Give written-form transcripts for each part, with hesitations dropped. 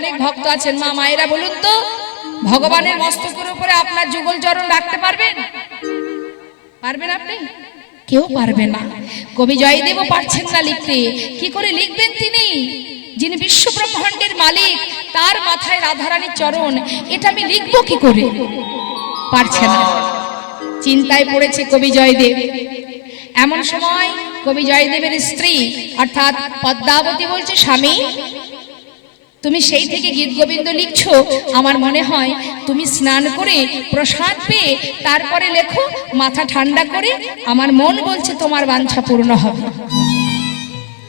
অনেক ভক্ত আছেন, মা মায়েরা বলুন তো, ভগবানের মস্তকের উপরে আপনার যুগল চরণ রাখতে পারবেন? পারবেন আপনি? কেউ পারবে না। কবি জয়দেবও পারছেন না লিখতে। কি করে লিখবেন তিনি, যিনি বিশ্ব ব্রহ্মাণ্ডের মালিক, তার মাথায় রাধারানীর চরণ, এটা আমি লিখবো কি করে? পারছে না। চিন্তায় পড়েছে কবি জয়দেব। এমন সময় কবি জয়দেবের স্ত্রী অর্থাৎ পদ্মাবতী বলছে, স্বামী তুমি সেই থেকে গীত গোবিন্দ লিখছো, আমার মনে হয় তুমি স্নান করে প্রসাদ পেয়ে তারপরে লেখো, মাথা ঠান্ডা করে, আমার মন বলছে তোমার বাঞ্ছা পূর্ণ হবে।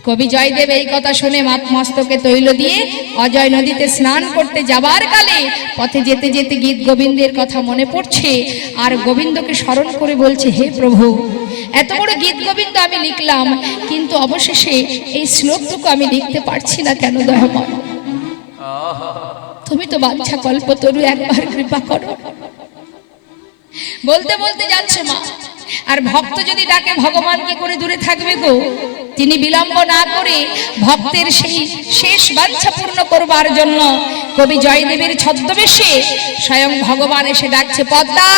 কবি জয়দেব এই কথা শুনে মস্তকে তৈল দিয়ে অজয় নদীতে স্নান করতে যাবার কালে পথে যেতে যেতে গীত গোবিন্দের কথা মনে পড়ছে, আর গোবিন্দকে স্মরণ করে বলছে, হে প্রভু, এত বড় গীত গোবিন্দ আমি লিখলাম, কিন্তু অবশেষে এই শ্লোকটুকু আমি লিখতে পারছি না কেন দয়াময়? তুমি তো বাঞ্ছা কল্পতরু, একবার কৃপা করো। বলতে বলতে যাচ্ছে মা। আর ভক্ত যদি ডাকে, ভগবান কি করে দূরে থাকবে গো? তিনি বিলম্ব না করে ভক্তের সেই শেষ বাঞ্ছা পূর্ণ করবার জন্য কবি জয়দেবের ছদ্মবেশে স্বয়ং ভগবান এসে ডাকছে, পদ্মা,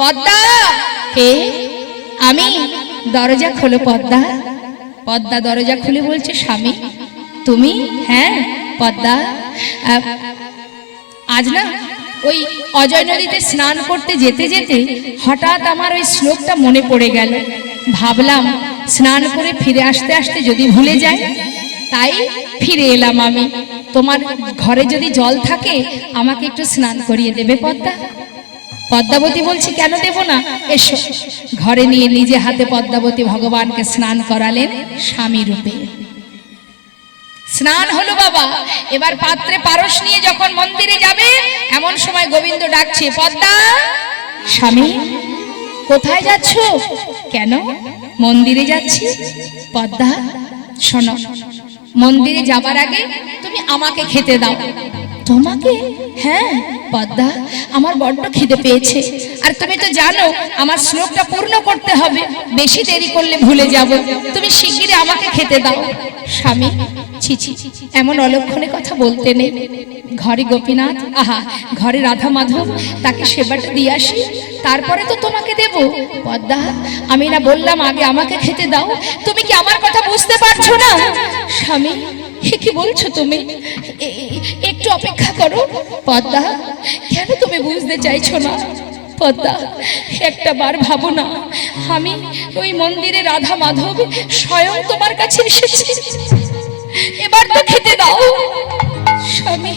পদ্মা। কে? আমি। দরজা খোলো পদ্মা। পদ্মা দরজা খুলে বলছে, স্বামী তুমি? হ্যাঁ পদ্মা, আজ না ওই অজয় নদীতে স্নান করতে যেতে যেতে হঠাৎ আমার ওই শ্লোকটা মনে পড়ে গেল। ভাবলাম স্নান করে ফিরে আসতে আসতে যদি ভুলে যাই, তাই ফিরে এলাম আমি। তোমার ঘরে যদি জল থাকে আমাকে একটু স্নান করিয়ে দেবে পদ্মা? পদ্মাবতী বলছি, কেন দেব না, এসো। ঘরে নিয়ে নিজে হাতে পদ্মাবতী ভগবানকে স্নান করালেন স্বামী রূপে। স্নান হলো বাবা। এবার পাত্রে পারস নিয়ে যখন মন্দিরে যাবে, এমন সময় গোবিন্দ ডাকছে, পদ্মা। স্বামী কোথায় যাচ্ছ? কেন? মন্দিরে যাচ্ছি। পদ্মা শোনো, মন্দিরে যাবার আগে তুমি আমাকে খেতে দাও। তোমাকে? হ্যাঁ পদ্মা, আমার বড্ড খিদে পেয়েছে, আর তুমি তো জানো আমার শ্লোকটা পূর্ণ করতে হবে, বেশি দেরি করলে ভুলে যাব, তুমি শিগগিরই আমাকে খেতে দাও। স্বামী ছি ছি, এমন অলক্ষণে কথা বলতে নেই। ঘরে গোপীনাথ, আহা, ঘরে রাধা মাধব, তাকে সেবাটা দিয়ে আসি, তারপরে তো তোমাকে দেব। পদ্মা, আমি না বললাম আগে আমাকে খেতে দাও? তুমি কি আমার কথা বুঝতে পারছো না? স্বামী কি বলছো তুমি? একটু অপেক্ষা করো। পদ্মা, কেন তুমি বুঝতে চাইছো না? পদ্মা, একটা বার ভাবো না, আমি ওই মন্দিরে রাধা মাধব স্বয়ং তোমার কাছে এসেছি, এবার তো খেতে দাও। স্বামী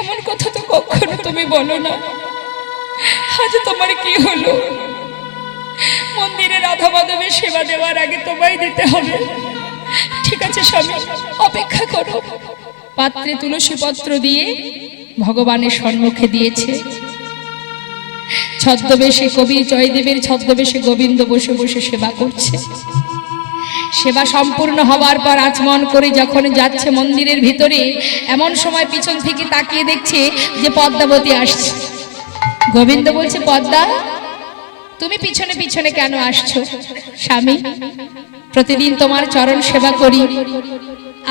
এমন কথা তো কখনো তুমি বলো না। আজ তোমার কি হলো? মন্দিরে রাধা মাধবের সেবা দেওয়ার আগে তোমায় দিতে হবে। ঠিক আছে স্বামী, অপেক্ষা করো। পাত্রে তুলসী পত্র দিয়ে ভগবানের সম্মুখে দিয়েছে। ছদ্মবেশে কবি জয়দেবের ছদ্মবেশে গোবিন্দ বসে বসে সেবা করছে। সেবা সম্পূর্ণ হবার পর আচমন করে যখন যাচ্ছে মন্দিরের ভিতরে, এমন সময় পিছন থেকে তাকিয়ে দেখছে যে পদ্মাবতী আসছে। গোবিন্দ বলছে, পদ্মা তুমি পিছনে পিছনে কেন আসছো? স্বামী, প্রতিদিন তোমার চরণ সেবা করি,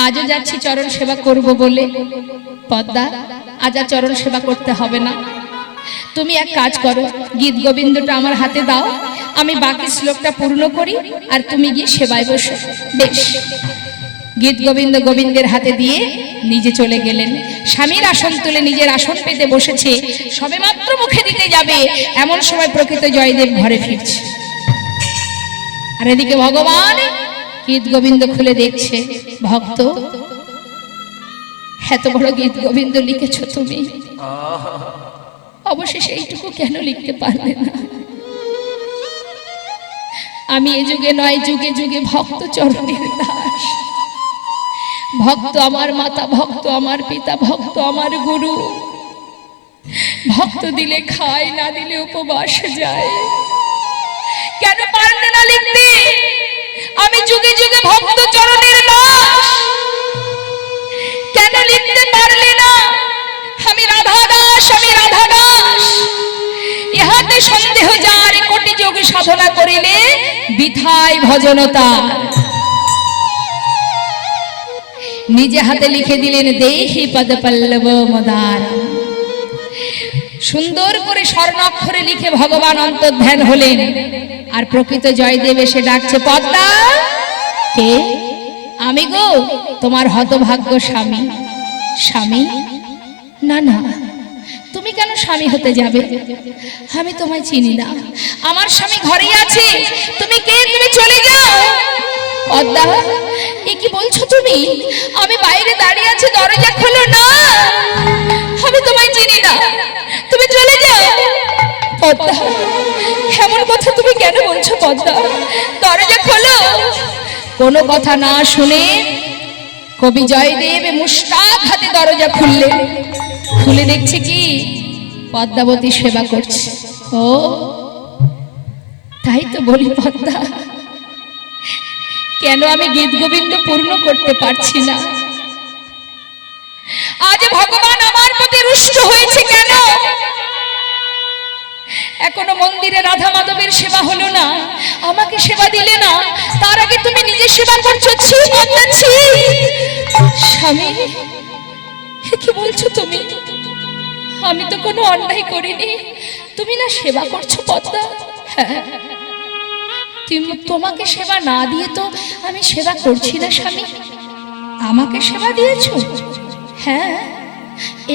আজও যাচ্ছি চরণ সেবা করব বলে। পদ্মা, আজ আর চরণ সেবা করতে হবে না, তুমি এক কাজ করো, গীত গোবিন্দটা আমার হাতে দাও, আমি বাকি শ্লোকটা পূর্ণ করি, আর তুমি গিয়ে সেবায় বসো। বেশ। গীত গোবিন্দ গোবিন্দের হাতে দিয়ে নিজে চলে গেলেন। স্বামীর আসন তুলে নিজের আসন পেতে বসেছে, সবে মাত্র মুখে দিতে যাবে, এমন সময় প্রকৃত জয়দেব ঘরে ফিরছে। আর এদিকে ভগবান গীত গোবিন্দ খুলে দেখছে, ভক্ত এত বড় গীত গোবিন্দ লিখেছ তুমি, অবশেষে এইটুকু কেন লিখতে পারলে না? আমি এ যুগে নয়, যুগে যুগে ভক্ত চরণের দাস। ভক্ত আমার মাতা, ভক্ত আমার পিতা, ভক্ত আমার গুরু। ভক্ত দিলে খায়, না দিলে উপবাস যায়। কেন পারলে না লিখতে? আমি যুগে যুগে ভক্ত চরণের দাস, কেন লিখতে পারলে না? আমি রাধা দাস, আমি রাধা দাস। ইহাতে সন্দেহ যার, কোটি যোগ সাধনা করিলে বৃথায় ভজনতা। নিজে হাতে লিখে দিলেন দেহি পদ পল্লব মদার। সুন্দর করে স্বর্ণ অক্ষরে লিখে ভগবান অন্তর্ধান হলেন। আর প্রকৃত জয়দেব এসে ডাকছে, পদ্মা কে? আমি গো, তোমার হতভাগ্য স্বামী। স্বামী? না না, তুমি কেন স্বামী হতে যাবে? আমি তোমায় চিনি না, আমার স্বামী ঘরেই আছে। তুমি কে? তুমি চলে যাও। পদ্মা, এ কি বলছো তুমি? আমি বাইরে দাঁড়িয়ে আছি, দরজা খোলো না। আমি তোমায় চিনি না, তুমি চলে যাও। পদ্মা, এমন কথা তুমি কেন বলছো? পদ্মা, দরজা খোলো। কোনো কথা না শুনে কবি জয়দেব মুষ্টাক হাতে দরজা খুললেন। খুলে দেখছে কি পদ্মাবতী সেবা করছে। ও তাই তো বলি পদ্মা, কেন আমি গীত গোবিন্দ পূর্ণ করতে পারছি না? আজ ভগবান আমার প্রতি রুষ্ট হয়েছে কেন? এখনো মন্দিরে রাধা মাধবের সেবা হলো না, আমাকে সেবা দিলে না, তার আগে তুমি নিজে সেবা করছো। ছি পদ্মা, ছি। স্বামী, কি বলছো তুমি? আমি তো কোনো অন্যায় করিনি, তুমি না সেবা করছো পদ্মা? হ্যাঁ, তোমাকে সেবা না দিয়ে তো আমি সেবা করছি না স্বামী। আমাকে সেবা দিয়েছো? হ্যাঁ,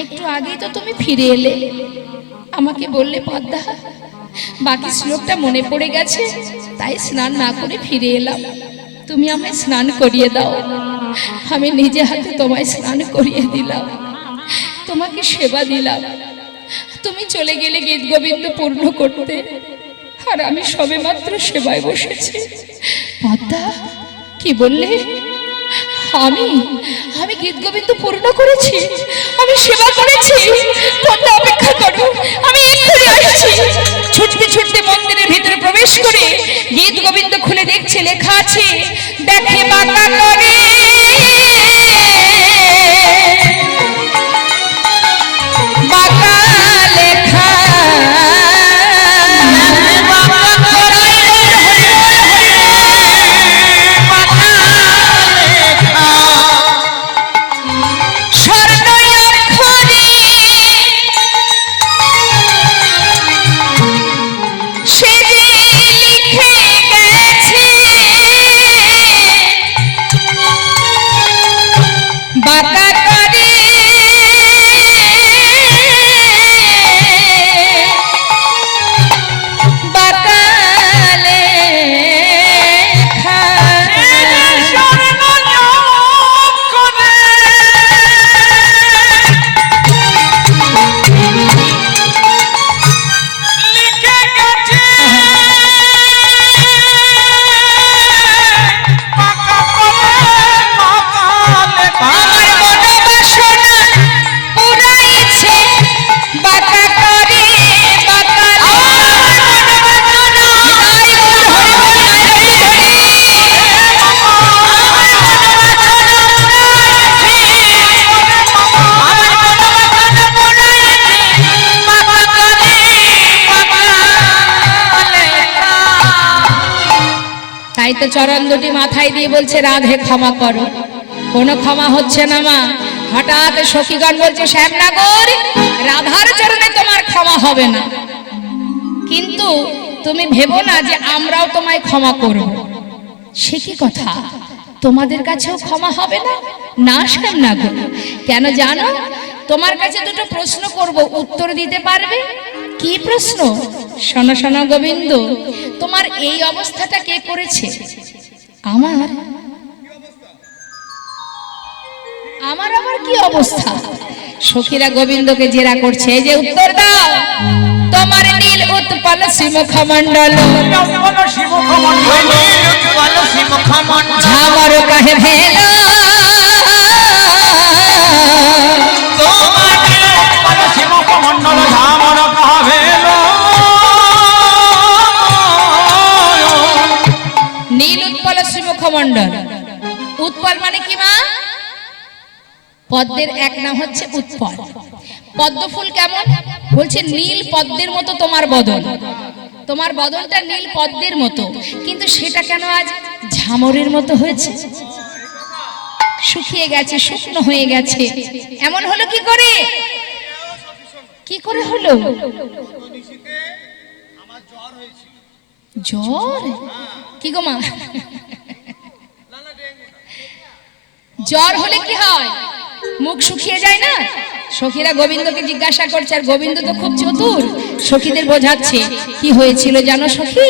একটু আগেই তো তুমি ফিরে এলে, আমাকে বললে পদ্মা বাকি শ্লোকটা মনে পড়ে গেছে, তাই স্নান না করে ফিরে এলাম। তুমি আমায় স্নান করিয়ে দাও। আমি নিজে হাতে তোমায় স্নান করিয়ে দিলাম, তোমাকে সেবা দিলাম। তুমি চলে গেলে গীত গোবিন্দ পূর্ণ করতে, আর আমি সবে মাত্র সেবায় বসেছি। পদ্মা, কি বললে? আমি গীত গোবিন্দ পূর্ণ করেছি, আমি সেবা করেছি। পদ্মা, অপেক্ষা করো, আমি এক্ষুনি আসছি। ছুটতে ছুটতে মন্দিরের ভিতরে প্রবেশ করে গীত গোবিন্দ খুলে দেখছে, লেখা আছে, দেখে বাঁকা করে বাঁকা লেখা। তাই তো চরণ দুটি মাথায় দিয়ে বলছে, রাধে ক্ষমা করো। কোনো ক্ষমা হচ্ছে না মা। হঠাৎ সখীগণ বলছে, শ্যামনগর, রাধার চরণে তোমার ক্ষমা হবে না, কিন্তু তুমি ভেবো না যে আমরাও তোমায় ক্ষমা করব। সে কি কথা? তোমাদের কাছেও ক্ষমা হবে না? না শ্যামনগর, কেন জানো? তোমার কাছে দুটো প্রশ্ন করব, উত্তর দিতে পারবে? কি প্রশ্ন? শোনো শোনো গোবিন্দ, তোমার এই অবস্থাটা কে করেছে? আমার আবার কি অবস্থা? সখীরা গোবিন্দকে জেরা করছে, এই যে উত্তর দাও। তোমার নীল উৎপল শিমুখমণ্ডল ঝামর কাহে ভেল, তোমার নীল উৎপল শিমুখমণ্ডল ঝামর কাহে ভেল। নীল উৎপল শিমুখমণ্ডল, উৎপল মানে কি মা? পদ্মের এক নাম হচ্ছে উৎপল। পদ্ম ফুল কেমন? বলছে নীল পদ্মের মতো তোমার বদন, তোমার বদনটা নীল পদ্মের মতো, কিন্তু সেটা কেন আজ ঝামরের মতো হয়েছে? শুকিয়ে গেছে, শুকনো হয়ে গেছে। এমন হলো কি করে? কি করে হলো? জ্বর? কি গো মা? জ্বর হলে কি হয়? মুখ শুকিয়ে যায় না? সখীরা গোবিন্দকে জিজ্ঞাসা করছে, আর গোবিন্দ তো খুব চতুর, সখীদের বোঝাচ্ছে। কি হয়েছিল জানো সখী?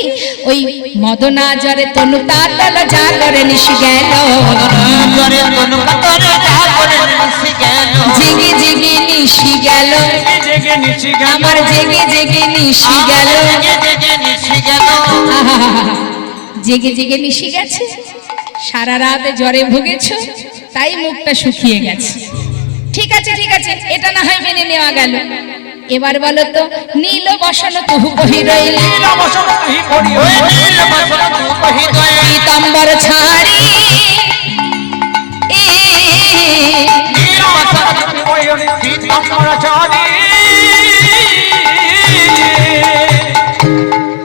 ওই মদনা জ্বরে তনু তাতল জাগরে নিশি গেল, জেগে জেগে নিশি গেল, আমার জেগে জেগে নিশি গেল, জেগে জেগে নিশি গেছে। সারা রাত জ্বরে ভুগেছ, তাই মুখটা শুকিয়ে গেছে। ঠিক আছে ঠিক আছে, এটা না হয় মেনে নেওয়া গেল। এবার বলো তো, নীল বসন তুহু কহি রইল, পীতাম্বর ছাড়ি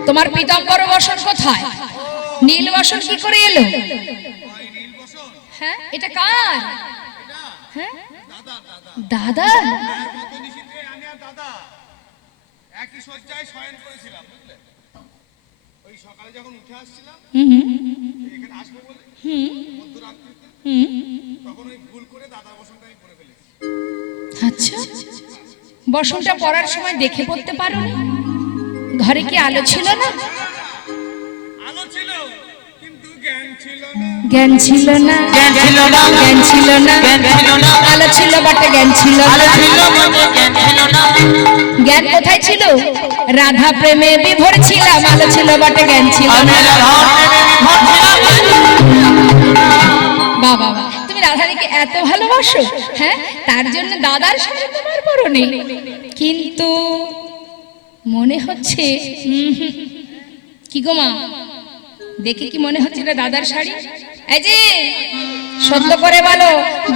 তোমার পীতাম্বর বসন কোথায়? নীল বসন কি করে এলো? হ্যাঁ, এটা কার? হ্যাঁ, দাদা। আচ্ছা, বসনটা পড়ার সময় দেখে পড়তে পারো না? ঘরে কি আলো ছিল না? জ্ঞান ছিল না, জ্ঞান ছিল না, জ্ঞান ছিল না, আলো ছিল বটে, জ্ঞান ছিল না। জ্ঞান কোথায় ছিল? রাধা প্রেমে বিভোর ছিলাম, আলো ছিল বটে, জ্ঞান ছিল না। বাবা, তুমি রাধাকে এত ভালোবাসো? হ্যাঁ, তার জন্য দাদার সাথে তোমার পরনে। কিন্তু মনে হচ্ছে কি গো মা, দেখে কি মনে হচ্ছে এটা দাদার শাড়ি? এই যে সত্য করে বলো,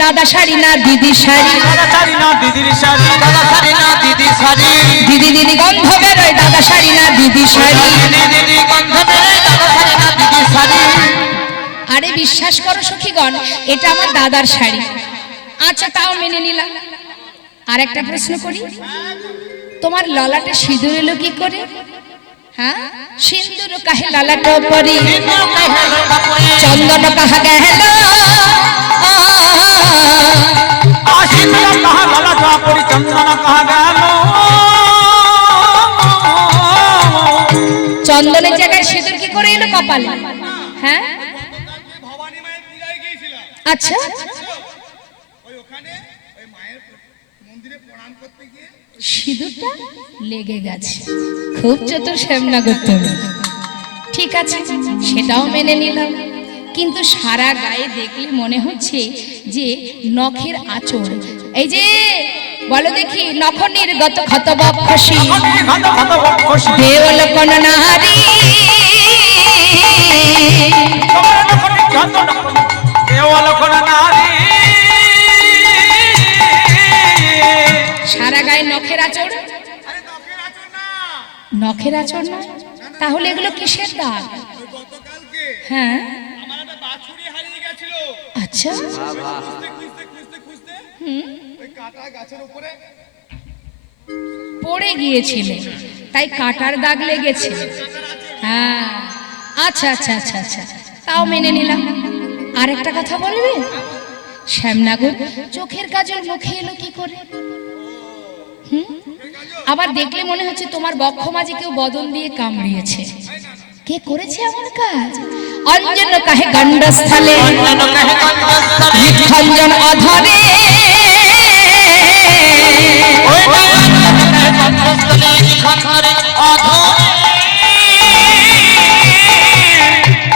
দাদা শাড়ি না দিদি শাড়ি? দাদা শাড়ি না দিদির শাড়ি, দাদা শাড়ি না দিদির শাড়ি। দিদি দিদি গন্ধ বেরোয়, দাদা শাড়ি না দিদি শাড়ি, দিদি গন্ধ বেরোয়, দাদা শাড়ি না দিদির শাড়ি। আরে বিশ্বাস করো সখীগণ, এটা আমার দাদার শাড়ি। আচ্ছা, তাও মেনে নিলাম। আর একটা প্রশ্ন করি, তোমার ললাটে সিঁদুর এলো কি করে? হ্যাঁ, সিন্দুর কাহে লালাট পরি, চন্দন কাহা গেল, চন্দনের জায়গায় সিঁদুর কি করে এলো কপালে? হ্যাঁ, আচ্ছা, সিঁদুরটা লেগে গেছে। খুব চতুর শ্যামনা করতে হবে। ঠিক আছে, সেটাও মেনে নিলাম। কিন্তু সারা গায়ে দেখলে মনে হচ্ছে যে নখের আঁচড়। এই যে বলো দেখি, নখ নির্গত ক্ষত বক্ষসী, দেওল কোন নারী, সারা গায়ে নখের আঁচড়। নখের আঁচড় না, তাহলে এগুলো কিসের দাগ? হ্যাঁ, আচ্ছা, পড়ে গিয়েছিলে তাই কাটার দাগ লেগেছে। হ্যাঁ, আচ্ছা আচ্ছা আচ্ছা আচ্ছা, তাও মেনে নিলাম। আর একটা কথা বলবে শ্যামনাগর, চোখের কাজল মুখে এলো কি করে? আবার দেখলে মনে হচ্ছে তোমার বক্ষ মাঝে কেউ বদন দিয়ে কামড়িয়েছে। কে করেছে এমন কাজ? অঞ্জন কাহে গণ্ডস্থলে, নিরঞ্জন অধরে,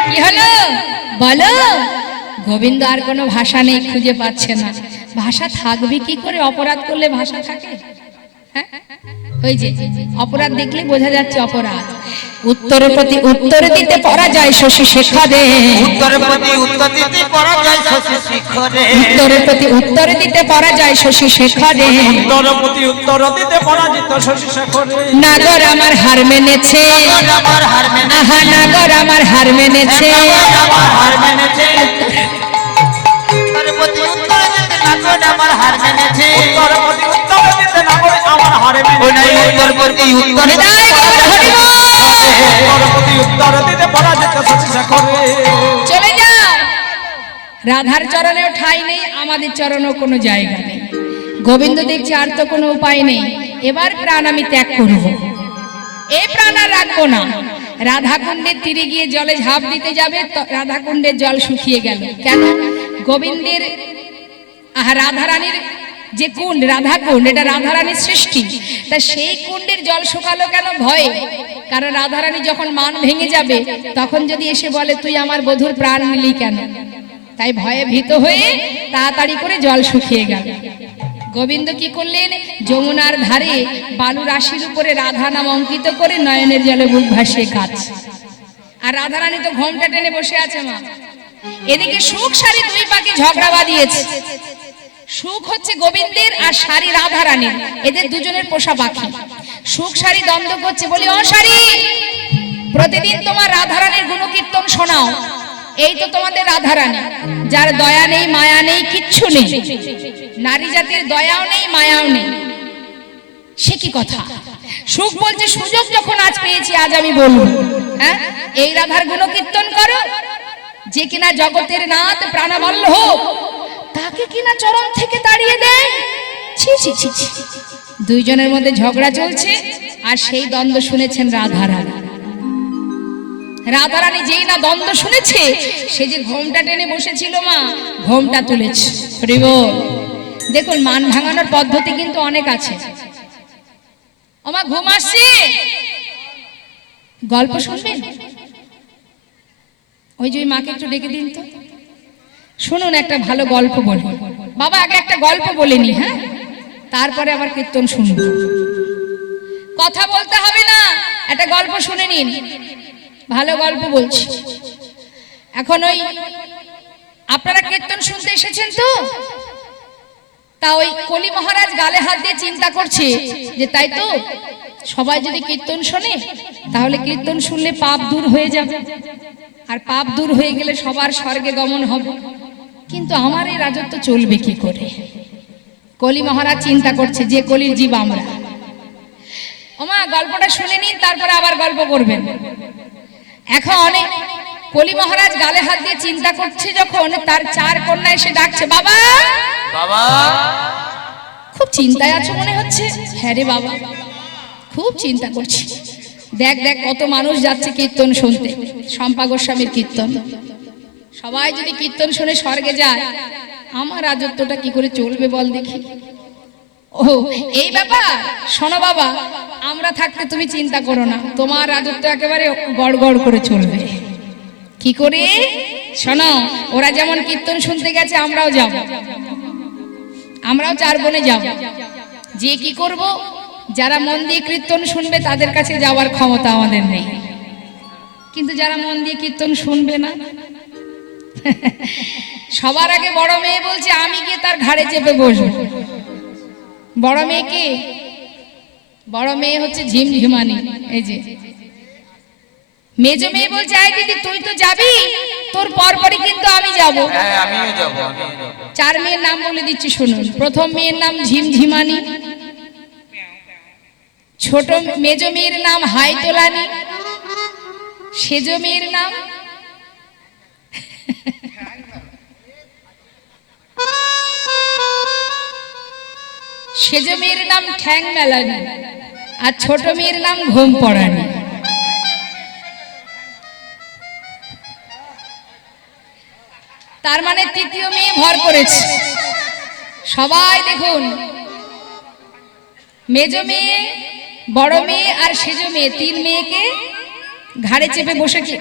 কি হলো বলো? গোবিন্দ আর কোনো ভাষা নেই, খুঁজে পাচ্ছে না। ভাষা থাকবে কি করে? অপরাধ করলে ভাষা থাকে? ওই যে অপরাধ দেখলে বোঝা যাচ্ছে অপরাধ। উত্তরের প্রতি উত্তর দিতে পরাজয় শশী শেখরে, উত্তরের প্রতি উত্তর দিতে পরাজয় শশী শেখরে, উত্তরের প্রতি উত্তর দিতে পরাজয় শশী শেখরে, উত্তরের প্রতি উত্তর দিতে পরাজিত শশী শেখরে। নাগর আমার হার মেনেছে, আহা নাগর আমার হার মেনেছে, প্রতি উত্তর দিতে না করে আমার হার মেনেছে উত্তর প্রতি উত্তর দিতে না করে আমার হারে ও নাই উত্তর প্রতি উত্তর প্রতি উত্তর দিতে পরাজিত চেষ্টা করে। চলে যা, রাধার চরণেও ঠাঁই নেই, আমাদের চরণেও কোনো জায়গা নেই। গোবিন্দ দেখছে আর তো কোনো উপায় নেই, এবার প্রাণ আমি ত্যাগ করব, এই প্রাণ আর রাখবো না। রাধাকুণ্ডের তীরে গিয়ে জলে ঝাঁপ দিতে যাবে, রাধাকুণ্ডের জল শুকিয়ে গেল। কেন? গোবিন্দের রাধারানীর যে কুণ্ড, রাধাকুণ্ড, এটা রাধারানীর সৃষ্টি, তা সেই কুণ্ডের জল শুকালো কেন? ভয়ে। কারণ রাধারানী যখন মান ভেঙে যাবে তখন যদি এসে বলে তুই আমার বধূর প্রাণ নিলি কেন, তাই ভয়ে ভীত হয়ে তাড়াতাড়ি করে জল শুকিয়ে গেল। গোবিন্দ কি করলেন? যমুনার ধারে বালু রাশির উপরে রাধা নাম অঙ্কিত করে নয়নের জলে বুক ভাসিয়ে কাঁদছে। আর রাধারানী তো ঘোমটা টেনে বসে আছে মা। এদিকে সুখ সারি দুই পাখি ঝগড়া বাঁধিয়েছে। সুখ হচ্ছে গোবিন্দের আর সারি রাধারানীর, এদের দুজনের পোষা পাখি। সুখ সারি দ্বন্দ্ব করছে, বলি ও সারি, প্রতিদিন তোমার রাধারানীর গুণকীর্তন শোনাও, এই তো তোমাদের রাধারানী, যার দয়া নেই মায়া নেই কিচ্ছু নেই, নারী জাতির দয়াও নেই মায়াও নেই। সে কি কথা? সুখ বলছে সুযোগ যখন আজ পেয়েছি আজ আমি বলবো, হ্যাঁ এই রাধার গুণকীর্তন করো, যে কিনা জগতের নাথ প্রাণবল্লভ, তাকে কিনা চরণ থেকে তাড়িয়ে দেয়। ছি ছি ছি ছি। দুইজনের মধ্যে ঝগড়া চলছে আর সেই দ্বন্দ্ব শুনেছেন রাধারানী। রাধারানী যেই না দ্বন্দ্ব শুনেছে, সে যে ঘোমটা টেনে বসেছিল মা, ঘোমটা তুলেছে। দেখুন মান ভাঙানোর পদ্ধতি কিন্তু অনেক আছে। ওমা ঘুম আসছে, গল্প শুনবেন? ওই যে ওই মাকে একটু ডেকে দিন তো, শুনুন একটা ভালো গল্প বলি। বাবা আগে একটা গল্প বলে নি, হ্যাঁ তারপরে আবার কীর্তন শুনবো। কথা বলতে হবে না, একটা গল্প শুনে নিন, ভালো গল্প বলছি। এখন ওই আপনারা কীর্তন শুনতে এসেছেন তো, তা ওই কলি মহারাজ গালে হাত দিয়ে চিন্তা করছে যে তাই তো, সবাই যদি কীর্তন শোনে তাহলে কীর্তন শুনলে পাপ দূর হয়ে যাবে, আর পাপ দূর হয়ে গেলে সবার স্বর্গে গমন হবে, কিন্তু আমার এই রাজত্ব চলবে কি করে? কলি মহারাজ চিন্তা করছে, যে কলির জীব আমরা। ওমা গল্পটা শুনে নিন, তারপরে আবার গল্প করবেন। এখন কলি মহারাজ গালে হাত দিয়ে চিন্তা করছে যখন, তার চার কন্যা এসে ডাকছে, বাবা বাবা খুব চিন্তায় আছো মনে হচ্ছে। হ্যাঁ রে বাবা, খুব চিন্তা করছি। দেখ দেখ কত মানুষ যাচ্ছে কীর্তন শুনতে, শম্পা গোস্বামীর কীর্তন। সবাই যদি কীর্তন শুনে স্বর্গে যায়, আমার রাজত্বটা কি করে চলবে বল দেখি। ও এই ব্যাপার, শোনো বাবা, আমরা থাকতে তুমি চিন্তা করো না, তোমার রাজত্ব একেবারে গড়গড় করে চলবে। কি করে? শোনো, ওরা যেমন কীর্তন শুনতে গেছে আমরাও যাব, আমরাও চার বোনে যাব। যে কি করব, যারা মন দিয়ে কীর্তন শুনবে তাদের কাছে যাওয়ার ক্ষমতা আমাদের নেই, কিন্তু যারা মন দিয়ে কীর্তন শুনবে না, সবার আগে বড় মেয়ে বলছে আমি গিয়ে তার ঘাড়ে চেপে বসবো। বড় মেয়ে কে? বড় মেয়ে হচ্ছে ঝিমঝিমানি। এই যে মেজ মেয়ে বলছে আয় দিদি তুই তো যাবি, তোর পরপরই কিন্তু আমি যাব। হ্যাঁ আমিও যাব। চার মেয়ের নাম বলে দিচ্ছি শুনুন। প্রথম মেয়ের নাম ঝিমঝিমানি, ছোট মেজ মেয়ের নাম হাইতোলানি, সেজ মেয়ের নাম সেজ মেয়ের নাম ঠ্যাং মেলানি, আর ছোট মেয়ের নাম ঘুম পড়ানি। তার মানে তৃতীয় মেয়ে ভর করেছে। সবাই দেখুন, মেজ মেয়ে, বড় মেয়ে আর সেজ মেয়ে, তিন মেয়েকে ঘাড়ে চেপে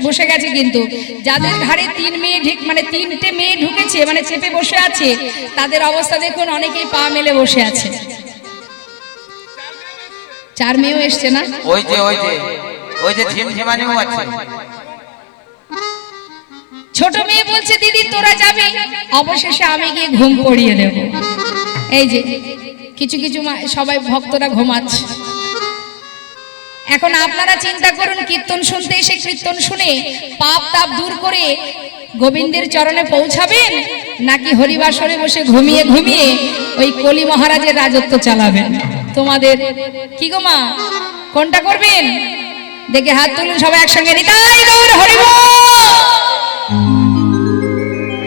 বসে গেছে। কিন্তু যাদের ঘাড়ে তিন মেয়ে মানে তিনটে মেয়ে ঢুকেছে, মানে চেপে বসে আছে, তাদের অবস্থা দেখুন, অনেকেই পা মেলে বসে আছে। চার মেয়েও এসছে না? ওই যে ওই যে ওই যে ঝিমঝিমানিও আছে। ছোট মেয়ে বলছে দিদি তোরা যাবি, অবশেষে আমি গিয়ে ঘুম পড়িয়ে দেব। এই যে কিছু কিছু সবাই ভক্তরা ঘুমাচ্ছে। এখন আপনারা চিন্তা করুন, কীর্তন শুনতে এসে কীর্তন শুনে পাপ তাপ দূর করে গোবিন্দের চরণে পৌঁছাবেন, নাকি হরিবাসরে বসে ঘুমিয়ে ঘুমিয়ে ওই কলি মহারাজের রাজত্ব চালাবেন? তোমাদের কি গো মা, কোনটা করবেন? দেখে হাত তুলুন সবাই একসঙ্গে, নিতাই গৌর হরি বল।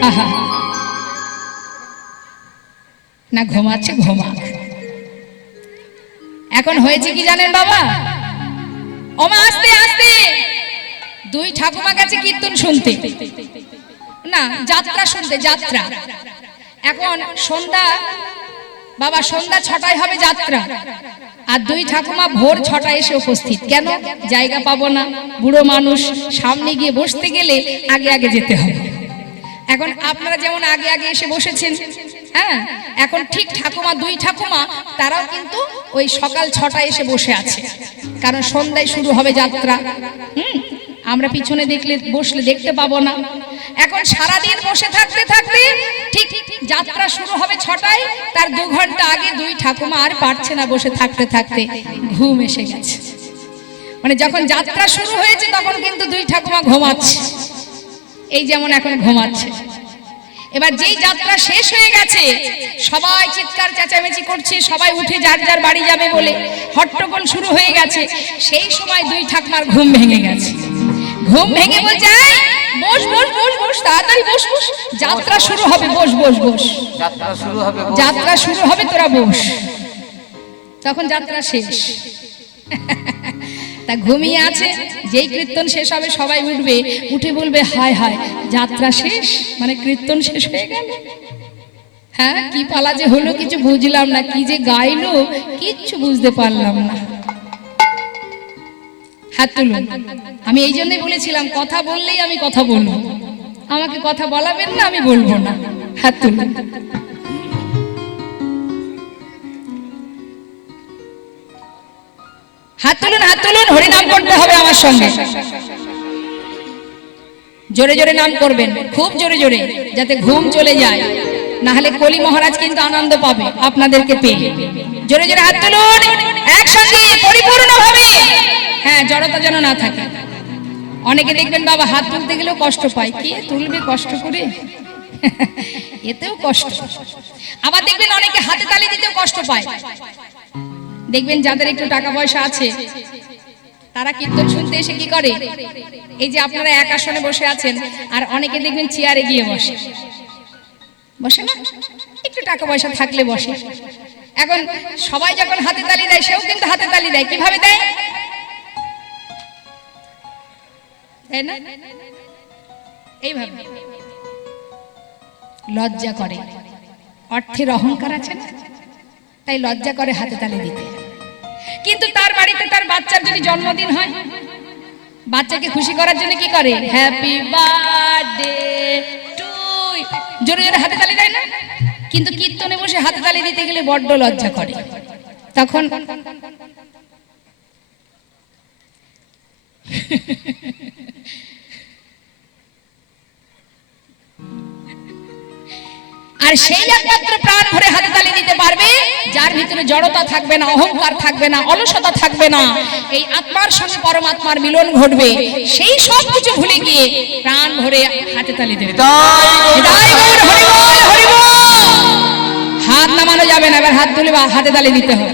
আহা, না ঘুমাচ্ছে, ঘুমাক। এখন হয়েছে কি জানেন বাবা? ওমা আস্তে আস্তে, দুই ঠাকুমা গেছে কীর্তন শুনতে, না যাত্রা শুনতে, যাত্রা। এখন সন্ধ্যা বাবা, সন্ধ্যা 6টায় হবে যাত্রা, আর দুই ঠাকুমা ভোর 6টায় এসে উপস্থিত। কেন? জায়গা পাবো না, বুড়ো মানুষ, সামনে গিয়ে বসতে গেলে আগে আগে যেতে হবে। এখন আপনারা যেমন আগে আগে এসে বসেছেন, হ্যাঁ, এখন ঠিক ঠাকুমা, দুই ঠাকুমা, তারাও কিন্তু ওই সকাল 6টায় এসে বসে আছে, কারণ সন্ধ্যায় শুরু হবে যাত্রা। আমরা পিছনে দেখলে বসলে দেখতে পাবো না। এখন সারাদিন বসে থাকতে থাকতে ঠিক যাত্রা শুরু হবে 6টায়, তার 2 ঘন্টা আগে দুই ঠাকুমা আর পারছে না, বসে থাকতে থাকতে ঘুম এসে গেছে। মানে যখন যাত্রা শুরু হয়েছে তখন কিন্তু দুই ঠাকুমা ঘুমাচ্ছে, এই যেমন এখন ঘুমাচ্ছে। এবার যেই যাত্রা শেষ হয়ে গেছে, সবাই চিৎকার চেঁচামেচি করছে, সবাই উঠে যার যার বাড়ি যাবে বলে হট্টগোল শুরু হয়ে গেছে। সেই সময় দুই ঠাকুমার ঘুম ভেঙে গেছে। ঘুম ভেঙে বলছে, বস বস বস বস, তাড়াতাড়ি বস বস, যাত্রা শুরু হবে, বস বস বস, যাত্রা শুরু হবে, যাত্রা শুরু হবে, তোরা বস। তখন যাত্রা শেষ। তা ঘুমিয়ে আছে, যেই কীর্তন শেষ হবে সবাই উঠবে, উঠে বলবে হায় হায়, যাত্রা শেষ মানে কীর্তন শেষ হয়ে গেল। হ্যাঁ, কি পালা যে হলো কিছু বুঝলাম না, কি যে গাইলো কিচ্ছু বুঝতে পারলাম না। হাত তুলুন। আমি এই জন্যই বলেছিলাম কথা বললেই আমি কথা বলবো, আমাকে কথা বলাবেন না, আমি বলবো না। হাত তুলুন। হাত তুলুন, হাত তুলুন, হরি নাম করতে হবে আমার সঙ্গে। জোরে জোরে নাম করবেন, খুব জোরে জোরে, যাতে ঘুম চলে যায়, না হলে কলি মহারাজ কিন্তু আনন্দ পাবে আপনাদেরকে পেয়ে। জোরে জোরে হাত তুলুন একসঙ্গে পরিপূর্ণভাবে, হ্যাঁ, জড়তা যেন না থাকে। অনেকে দেখবেন বাবা হাত তুলতে গেলেও কষ্ট পায়, কে তুলবে কষ্ট করে, এতেও কষ্ট। আবার দেখবেন অনেকে হাতে তালি দিতেও কষ্ট পায়। দেখবেন যাদের একটু টাকা পয়সা আছে তারা কীর্তন শুনতে এসে কি করে, এই যে আপনারা এক আসনে বসে আছেন, আর অনেকে দেখবেন চেয়ারে গিয়ে বসে, বসে না, একটু টাকা পয়সা থাকলে বসে। এখন সবাই যখন হাতে তালি দেয়, সেও কিন্তু হাতে তালি দেয়। কিভাবে দেয়? তাই না? এইভাবে লজ্জা করে, অর্থের অহংকার আছে না, তাই লজ্জা করে হাতে তালি দিতে। কিন্তু তার বাড়িতে তার বাচ্চার যদি জন্মদিন হয়, বাচ্চাকে খুশি করার জন্য কি করে? হ্যাপি বার্থডে টু, জোরে জোরে হাতে তালি দেয় না? কিন্তু কীর্তনে বসে হাতে তালি দিতে গেলে বড্ড লজ্জা করে। তখন আর সেই একমাত্র প্রাণ ভরে হাতে তালি দিতে পারবে যার ভিতরে জড়তা থাকবে না, অহংকার থাকবে না, অলসতা থাকবে না। এই আত্মার সঙ্গে পরমাত্মার মিলন ঘটবে, সেই সব কিছু ভুলে গিয়ে প্রাণ ভরে হাতে তালি দেবে। হাত নামানো যাবে না, এবার হাত তুলে হাতে তালি দিতে হবে।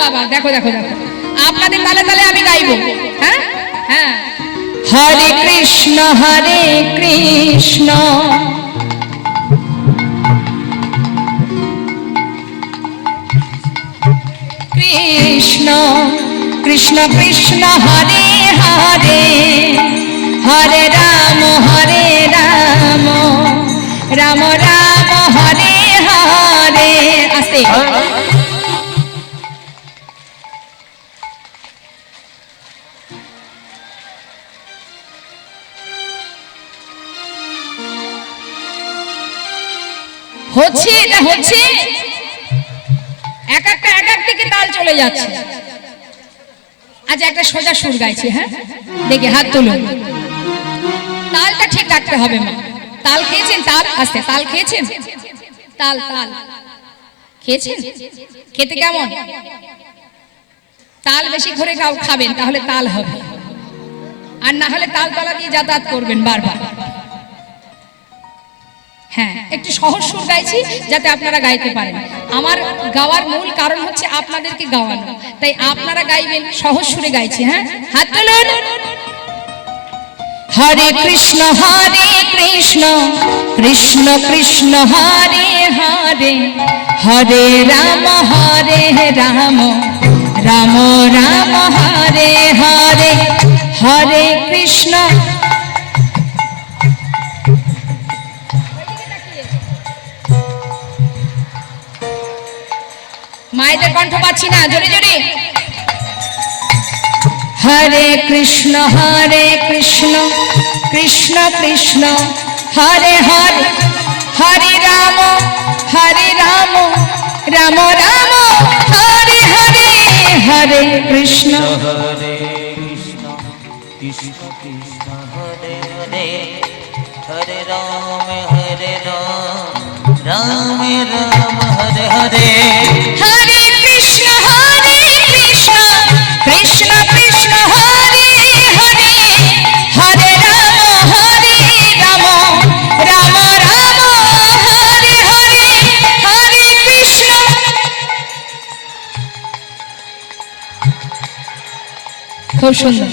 বাবা দেখো দেখো দেখো, আপনাদের তালে তালে আমি গাইবো। হ্যাঁ হ্যাঁ, হরে কৃষ্ণ কৃষ্ণ কৃষ্ণ কৃষ্ণ হরে হরে, হরে রাম রাম রাম হরে হরে। আস্তে হচ্ছে, এটা হচ্ছে, এক এক থেকে তাল চলে যাচ্ছে। আজ একটা সোজা সুর গাইছে, হ্যাঁ, দেখে হাত তুলুন। তালটা ঠিক রাখতে হবে মা। তাল খেয়েছেন? তাল আস্তে, তাল খেয়েছেন? তাল তাল খেয়েছেন? খেতে কেমন? তাল বেশি করে খাবেন, তাহলে তাল হবে। আর না হলে তালতলা দিয়ে যাতায়াত করবেন বারবার। হ্যাঁ, একটু সহজ সুর গাইছি যাতে আপনারা গাইতে পারেন। আমার গাওয়ার মূল কারণ হচ্ছে আপনাদেরকে গাওয়ানো, তাই আপনারা গাইবেন, সহজ সুরে গাইছি। হ্যাঁ, হাত তুলুন। হরে কৃষ্ণ কৃষ্ণ কৃষ্ণ হরে হরে, হরে রাম রাম রাম হরে হরে, হরে কৃষ্ণ। মায়েদের কণ্ঠ পাচ্ছি না, জোরে জোরে। হরে কৃষ্ণ কৃষ্ণ কৃষ্ণ হরে হরে, হরে রাম রাম রাম হরে হরে, হরে কৃষ্ণ হরে কৃষ্ণ কৃষ্ণ কৃষ্ণ হরে হরে, হরে রাম রাম রাম হরে হরে। হরে কৃষ্ণ কৃষ্ণ কৃষ্ণ হরে হরে, হরে রাম রাম রাম হরে হরে, হরে কৃষ্ণ। খুব সুন্দর।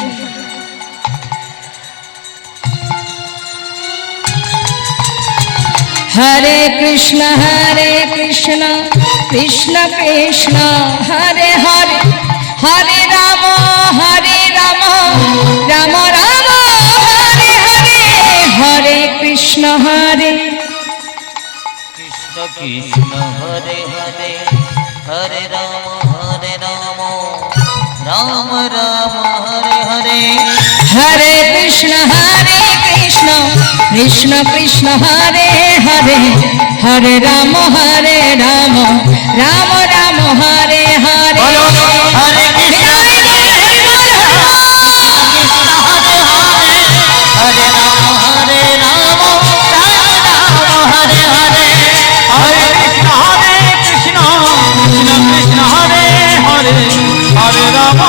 হরে কৃষ্ণ কৃষ্ণ কৃষ্ণ হরে হরে, হরে রাম রাম রাম হরে হরে, হরে কৃষ্ণ কৃষ্ণ কৃষ্ণ হরে হরে, হরে রাম রাম রাম হরে হরে। হরে কৃষ্ণ কৃষ্ণ কৃষ্ণ হরে হরে, হরে রাম রাম রাম হরে হরে। হরে কৃষ্ণ হরে রাম রাম রাম হরে হরে। হরে কৃষ্ণ কৃষ্ণ কৃষ্ণ হরে হরে, হরে রাম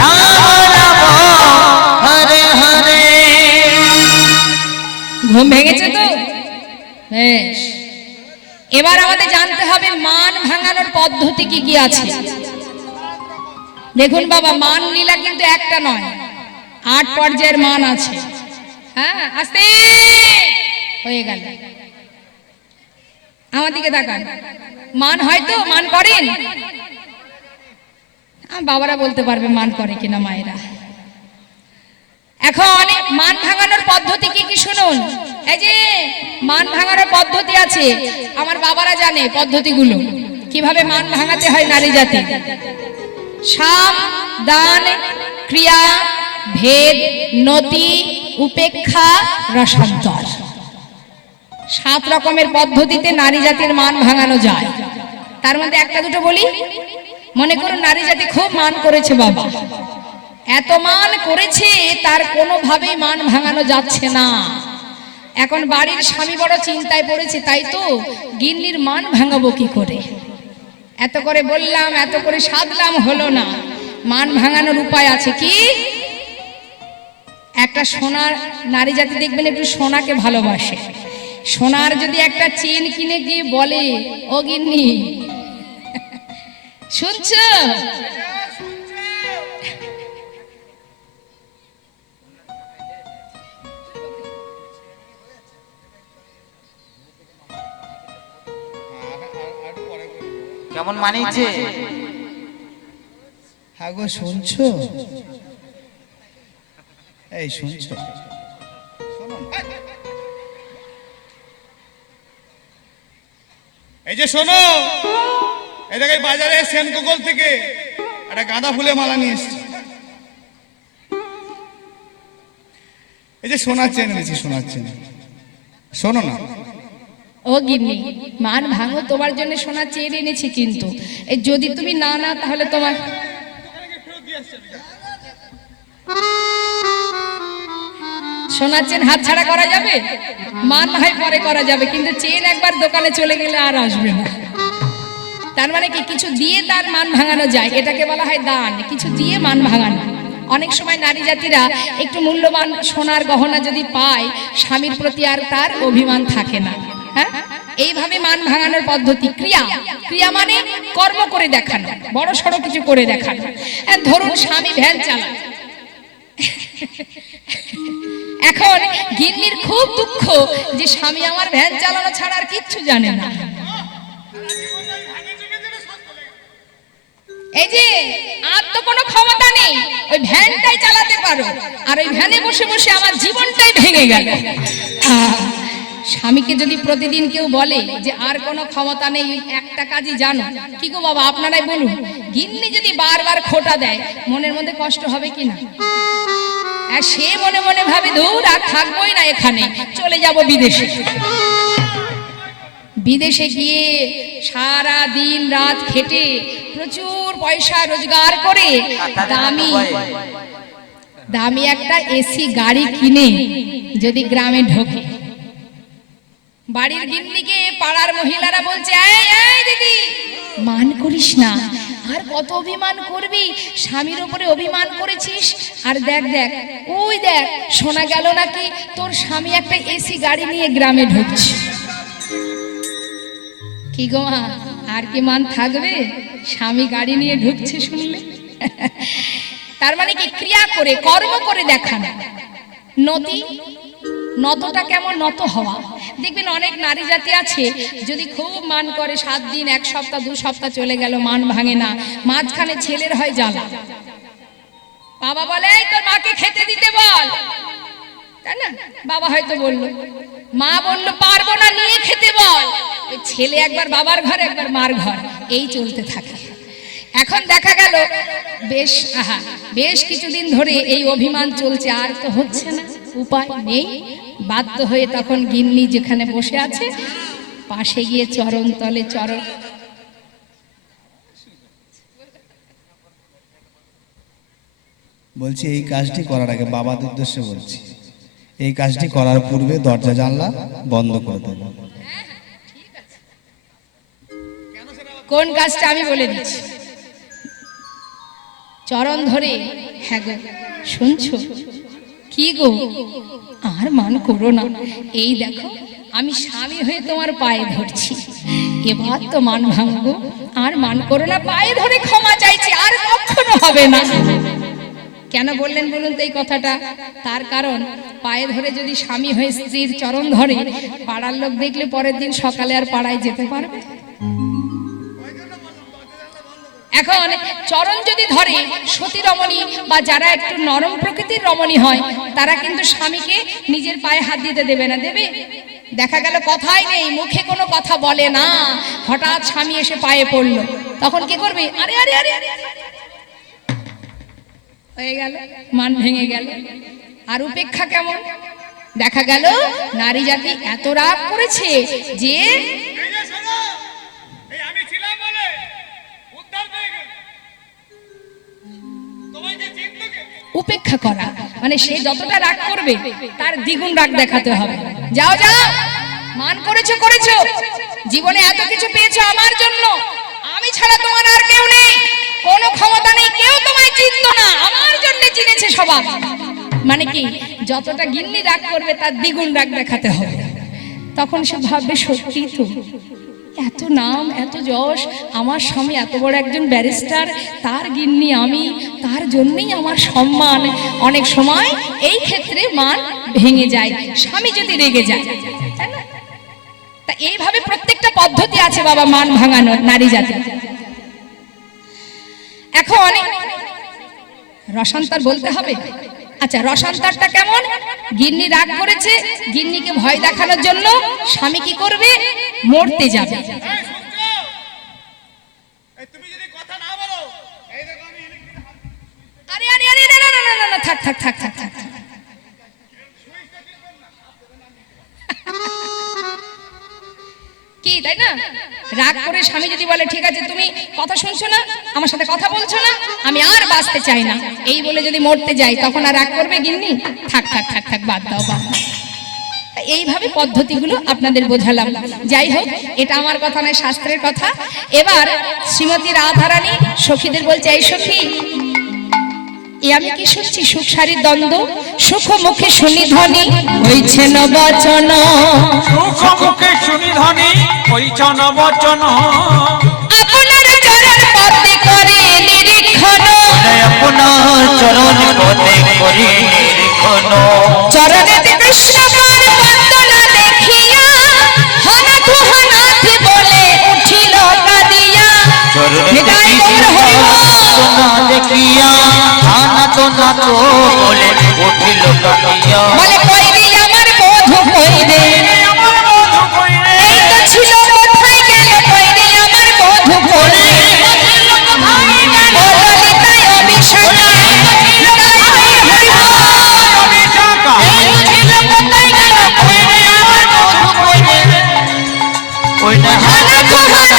রাম রাম রাম হরে হরে। ঘুম ভেঙেছে তো? বেশ, এবার আমাদের জানতে হবে মান ভাঙানোর পদ্ধতি কি কি আছে। দেখুন বাবা, মান লীলা কিন্তু একটা নয়, 8 পর্যায়ের মান আছে। হ্যাঁ, আস্তে হয়ে গেল। আমার দিকে তাকান। মান হয়তো মান করেন? বাবারা বলতে পারবে মান করে কিনা, মায়েরা। এখন মান ভাঙানোর পদ্ধতি কি কি শুনুন। এই যে মান ভাঙানোর পদ্ধতি আছে, আমার বাবারা জানে পদ্ধতিগুলো কিভাবে মান ভাঙাতে হয় নারী জাতি। সাম দান ক্রিয়া ভেদ নতি উপেক্ষা রসান্তর, 7 রকমের পদ্ধতিতে নারী জাতির মান ভাঙানো যায়। তার মধ্যে একটা দুটো বলি। মনে করুন নারী জাতি খুব মান করেছে বাবা, এত মান করেছে তার কোনোভাবেই মান ভাঙানো যাচ্ছে না। এখন বাড়ির স্বামী বড় চিন্তায় পড়েছে, তাই তো গিন্নির মান ভাঙাবো কি করে। এত করে বললাম, এত করে সাধলাম, হলো না। মান ভাঙানোর উপায় আছে কি? একটা সোনার, নারী জাতি দেখবেন একটু সোনাকে ভালোবাসে। সোনার যদি একটা চেন কিনে গিয়ে বলে, ও গিন্নি শুনছ, কেমন মানিয়েছে? হ্যাঁ গো, শুনছো? এই শুনছো? এই যে শোনো, এই দেখো বাজারে সেনকোকল থেকে একটা গাঁদা ফুলের মালা নিয়ে এসেছি। এই যে সোনার চেন এনেছি, সোনার চেন, শোনো না। ও গিন্নি, মান ভাঙো, তোমার জন্য সোনার চেন এনেছি, কিন্তু এই যদি তুমি না না তাহলে তোমার সোনার চেন হাত ছাড়া করা যাবে? মান না হয় পরে করা যাবে, কিন্তু চেন একবার দোকানে চলে গেলে আর আসবে না। তার মানে কি কিছু দিয়ে তার মান ভাঙানো যায়, এটাকে বলা হয় দান। কিছু দিয়ে মান ভাঙানো। অনেক সময় নারী জাতিরা একটু মূল্যবান সোনার গহনা যদি পায়, স্বামীর প্রতি আর তার অভিমান থাকে না। হ্যাঁ, এইভাবে মান ভাঙানোর পদ্ধতি। ক্রিয়া, ক্রিয়া মানে কর্ম করে দেখানো, বড় সড়ো কিছু করে দেখানো। ধরুন স্বামী ভ্যান চালায়, এখন গিন্নির খুব দুঃখ যে স্বামী আমার ভ্যান চালানো ছাড়া আর কিচ্ছু জানে না। এই যে আর তো কোনো ক্ষমতা নেই, ওই ভ্যানটাই চালাতে পারো, আর ওই ভ্যানে বসে বসে আমার জীবনটাই ভেঙে গেল। স্বামীকে যদি প্রতিদিন কেউ বলে যে আর কোনো ক্ষমতা নেই, একটা কাজই জানো, কি গো বাবা আপনারাই বলুন, গিন্নি যদি বারবার খোঁটা দেয় মনের মধ্যে কষ্ট হবে কিনা? আর সে মনে মনে ভাবে দূর আর থাকবোই না এখানে, চলে যাব বিদেশে। বিদেশে গিয়ে সারা দিন রাত খেটে প্রচুর পয়সা রোজগার করে দামি দামি একটা এসি গাড়ি কিনে যদি গ্রামে ঢোকে, বাড়ির গিন্নিকে পাড়ার মহিলারা বলছে, এই এই দিদি মান করিস না, আর কত অভিমান করবি, স্বামীর উপরে অভিমান করেছিস, আর দেখ দেখ ওই দেখ শোনা গেল নাকি তোর স্বামী একটা এসি গাড়ি নিয়ে গ্রামে ঢুকছে। কি গো মা, আর কি মান থাকবে? স্বামী গাড়ি নিয়ে ঢুকছে শুনলে? তার মানে কি? ক্রিয়া করে, কর্ম করে দেখানো। নতি, নতটা কেমন? নত হওয়া। দেখবেন অনেক নারী জাতি আছে, যদি খুব মান করে 7 দিন 1 সপ্তাহ 2 সপ্তাহ চলে গেল, মান ভাঙে না, মাঝখানে ছেলের হয় জ্বালা। বাবা বলে এই তোর মাকে খেতে দিতে বল, তাই না? বাবা হয়তো বলল, মা বলল পারবো না, নিয়ে খেতে বল। ওই ছেলে একবার বাবার ঘর একবার মার ঘর, এই চলতে থাকে। এখন দেখা গেল বেশ কিছুদিন ধরে এই অভিমান চলছে, আর তো হচ্ছে না, উপায় নেই, বাধ্য হয়ে তখন গিন্নি যেখানে বসে আছে পাশে গিয়ে চরণ তলে চরণ, বলছি এই কাজটি করার আগে বাবার উদ্দেশ্যে বলছি, এই কাজটি করার পূর্বে দরজা জানলা বন্ধ করে দেবে। কোন কাজটা আমি বলে দিচ্ছি, চরণ ধরে, হ্যাঁ গো শুনছো, কি গো আর মান করো না, এই দেখো আমি স্বামী হয়ে তোমার পায়ে ধরছি, এবার তো মান ভাঙবো, আর মান করো না, পায়ে ধরে ক্ষমা চাইছি, আর কখনো হবে না। কেন বললেন বলুন তো এই কথাটা? তার কারণ পায়ে ধরে যদি স্বামী হয়ে স্ত্রীর চরণ ধরে, পাড়ার লোক দেখলে পরের দিন সকালে আর পাড়ায় যেতে পারবে। এখন চরণ যদি ধরে সতী রমণী বা যারা একটু নরম প্রকৃতির রমণী হয়, তারা কিন্তু স্বামীকে নিজের পায়ে হাত দিতে দেবে না। দেবে? দেখা গেল কথাই নেই, মুখে কোনো কথা বলে না, হঠাৎ স্বামী এসে পায়ে পড়লো, তখন কি করবে? আরে আরে আরে হয়ে গেল, মান ভেঙে গেল। আর উপেক্ষা কেমন? দেখা গেল নারী জাতি এত রাগ করেছে যে উপেক্ষা করা মানে সে যতটা রাগ করবে তার দ্বিগুণ রাগ দেখাতে হবে। যাও যাও, মান করেছো করেছো, জীবনে এত কিছু পেয়েছো আমার জন্য, আমি ছাড়া তোমার আর কেউ নেই, কোনো ক্ষমতা নেই, কেউ তোমায় চিনত না, আমার জন্য চিনেছে সবাই। মানে কি? যতটা গিন্নি রাগ করবে তার দ্বিগুণ রাগ দেখাতে হবে। তখন সে ভাববে সত্যি তো, এত নাম এত যশ, আমার স্বামী এত বড় একজন ব্যারিস্টার, তার গিন্নি আমি, তার জন্যই আমার সম্মান। অনেক সময় এই ক্ষেত্রে মান ভেঙে যায় স্বামী যদি রেগে যায়, তাই না? তা এইভাবে প্রত্যেকটা পদ্ধতি আছে বাবা মান ভাঙানো নারী জাতি। এখন রসান্তর বলতে হবে। আচ্ছা, রসান্তরটা কেমন? গিন্নি রাগ করেছে, গিন্নিকে ভয় দেখানোর জন্য স্বামী কি করবে? মরতে যাবে। আরে আরে আরে না না না না, থাক থাক থাক থাক থাক, কি তাই না? রাগ করে স্বামী যদি বলে ঠিক আছে তুমি কথা শুনছো না, আমার সাথে কথা বলছো না, আমি আর বাঁচতে চাই না, এই বলে যদি মরতে যাই, তখন আর রাগ করবে গিন্নি? থাক থাক থাক থাক, বাদ দাও বাদ। এইভাবে পদ্ধতিগুলো আপনাদের বোঝালাম। যাই হোক, এটা আমার কথা নয়, শাস্ত্রের কথা। এবার শ্রীমতী রাধারানী সখীদের বলছে, এই সখী এ আমি কি শুনছি সুখ সারির দ্বন্দ্ব, সুখ মুখে শুনি ধ্বনি হইছে ন বচন, সুখ মুখে শুনি ধ্বনি পরিচন বচন, আপনার চরণ পদে করে নিরীক্ষণ, আপনার চরণ পদে করি নিরীক্ষণ, চরণেতে কৃষ্ণ পার বন্দনা দেখিয়া হনাথ হনাথ বলে উঠিল কাঁদিয়া, চরণে হৃদয় গৌর হইব না দেখিয়া আনা তো না তো বলে উঠিল কাঁদিয়া, বলে কইরে আমার বধূ কইরে, আমার বধূ কইরে, এই তো ছিল কোথায় গেল কইরে আমার বধূ কইরে, ও ললিতায় অভিষেকা অভিষেকা, এই তো ছিল কোথায় গেল কইরে আমার বধূ কইরে, ওই না হনাথ হনাথ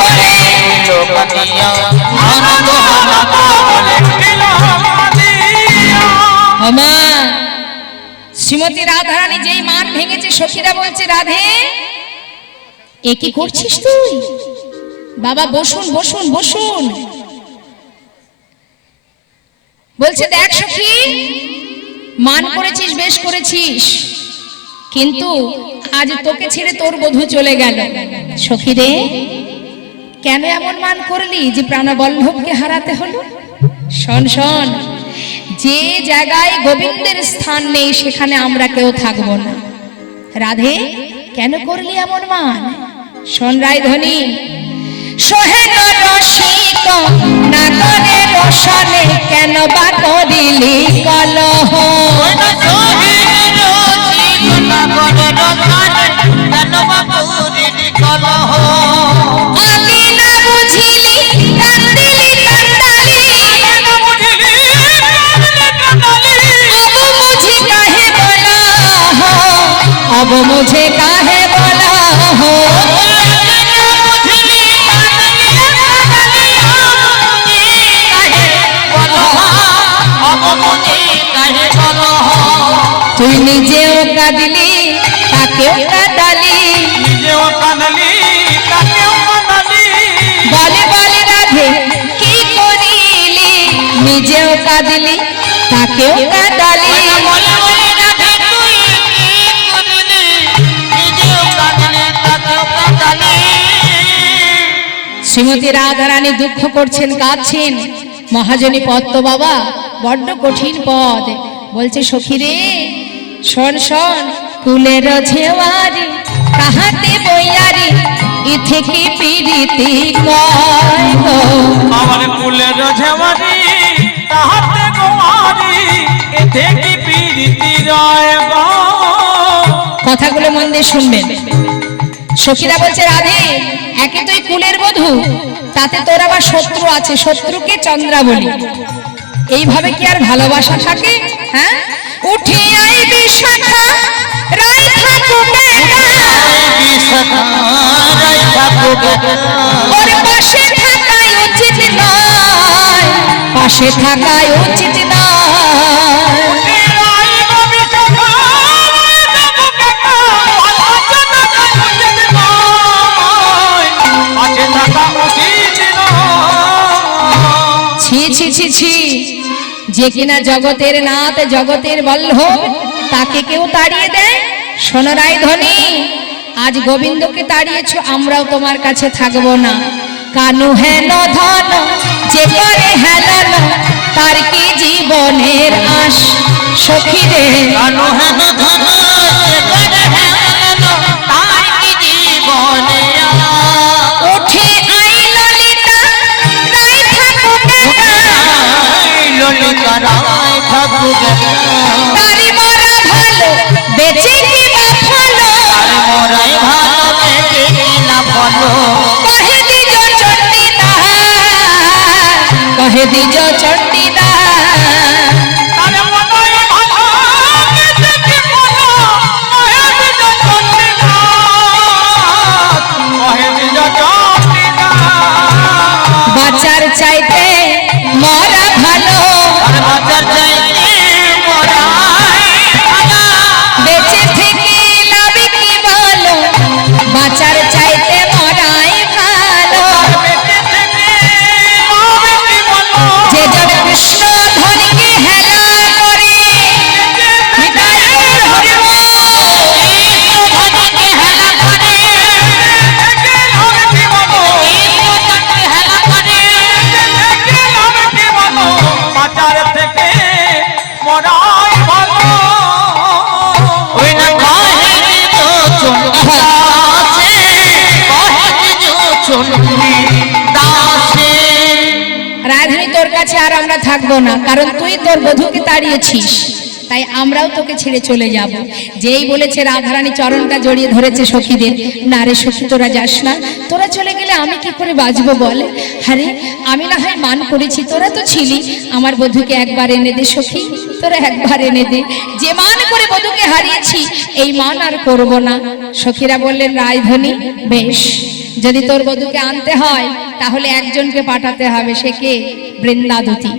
বলে উঠিল কাঁদিয়া, আনা তো না তো বলে উঠিল কাঁদিয়া। আমা শ্রীমতী রাধারানী যেই মান ভেঙেছে, সখীরা বলছে রাধে এ কি করছিস তুই? বাবা বসুন বসুন বসুন। বলছে দেখ সখী, মান করেছিস বেশ করেছিস, কিন্তু আজ তোকে ছেড়ে তোর বধূ চলে গেল। সখী রে, কেন এমন মান করলি যে প্রাণবল্লভকে হারাতে হলো? শোন শোন, যে জায়গায় গোবিন্দের স্থান নেই সেখানে আমরা কেউ থাকবো না। রাধে কেন করলি এমন মান? শোন রায়ধনী, সোহেন রসিক না করে রসনে কেন বা করিলি কলহ, ওই না সোহেন রসিক না করে রসনে কেন বা করিলি কলহ, আমি না বুঝিলি কান্দিলি কান্দালি, अब मुझे काहे बोला हो, अब मुझे काहे बोला हो, তুই নিজেও কাঁদলি তাকেও কাঁদালি, বলে বলে রাধে কি করিলি, নিজেও কাঁদলি তাকেও কাঁদালি, শ্রীমতী রাধারানী দুঃখ করছেন, কাঁদছেন। মহাজনী পদ তো বাবা বড্ড কঠিন পদ। বলছে সখী রে, শোন শোন, কুলের ঝেওয়ারি কাহাতে বইয়ারি ইথে কি পিরিতি কয় গো, আমার কুলের ঝেওয়ারি তাহাতে গোয়ারি এতে কি প্রীতি রয় গো, কথাগুলো মন দিয়ে শুনবেন। সখীরা বলছে রাধে, একে তুই কুলের বধূ, তাতে তোর আবার শত্রু আছে, শত্রুকে চন্দ্রা বলি, এইভাবে কি আর ভালোবাসা থাকে? হ্যাঁ, উঠি আই বিশাখা রাই থাকুবে ওর পাশে থাকাই উচিত নয়, পাশে থাকাই উচিত নয়, ছি ছি ছি ছি, যে কিনা জগতের নাথ জগতের বল্লভ তাকে কেউ তাড়িয়ে দেয়? শোনো রায়ধনী, আজ গোবিন্দকে তাড়িয়েছ, আমরাও তোমার কাছে থাকবো না। কানু হেন ধন যে করে হেলান তার কি জীবনের আশ, সখী রে উঠে আই ললিতা রাই থাকুক তারি মরা ভালো বেঁচে কি বা ভালো, কহে দিজ চণ্ডীদাস, কহে দিজ চণ্ডীদাস, বাঁচার চাইতে মরা ভালো, বেঁচে থেকে লাভ কি বলো, বাঁচার চাইতে মরাই ভালো, যে যার আর আমরা থাকবো না, কারণ তুই তোর বধূকে তাড়িয়েছিস, তাই আমরাও তোকে ছেড়ে চলে যাব। যেই বলেছে রাধারানী চরণটা জড়িয়ে ধরেছে সখীদের, না রে সখী তোরা যাস না, তোরা চলে গেলে আমি কি করে বাঁচবো বল? আরে আমি না হয় মান করেছি, তোরা তো ছিলি, আমার বধূকে একবার এনে দে সখী, তোরা একবার এনে দে, যে মান করে বধূকে হারিয়েছি এই মান আর করব না। সখীরা বললেন রায়ধনী বেশ, যদি তোর বধূকে আনতে হয় তাহলে একজনকে পাঠাতে হবে, সে কে? বৃন্দাদতী।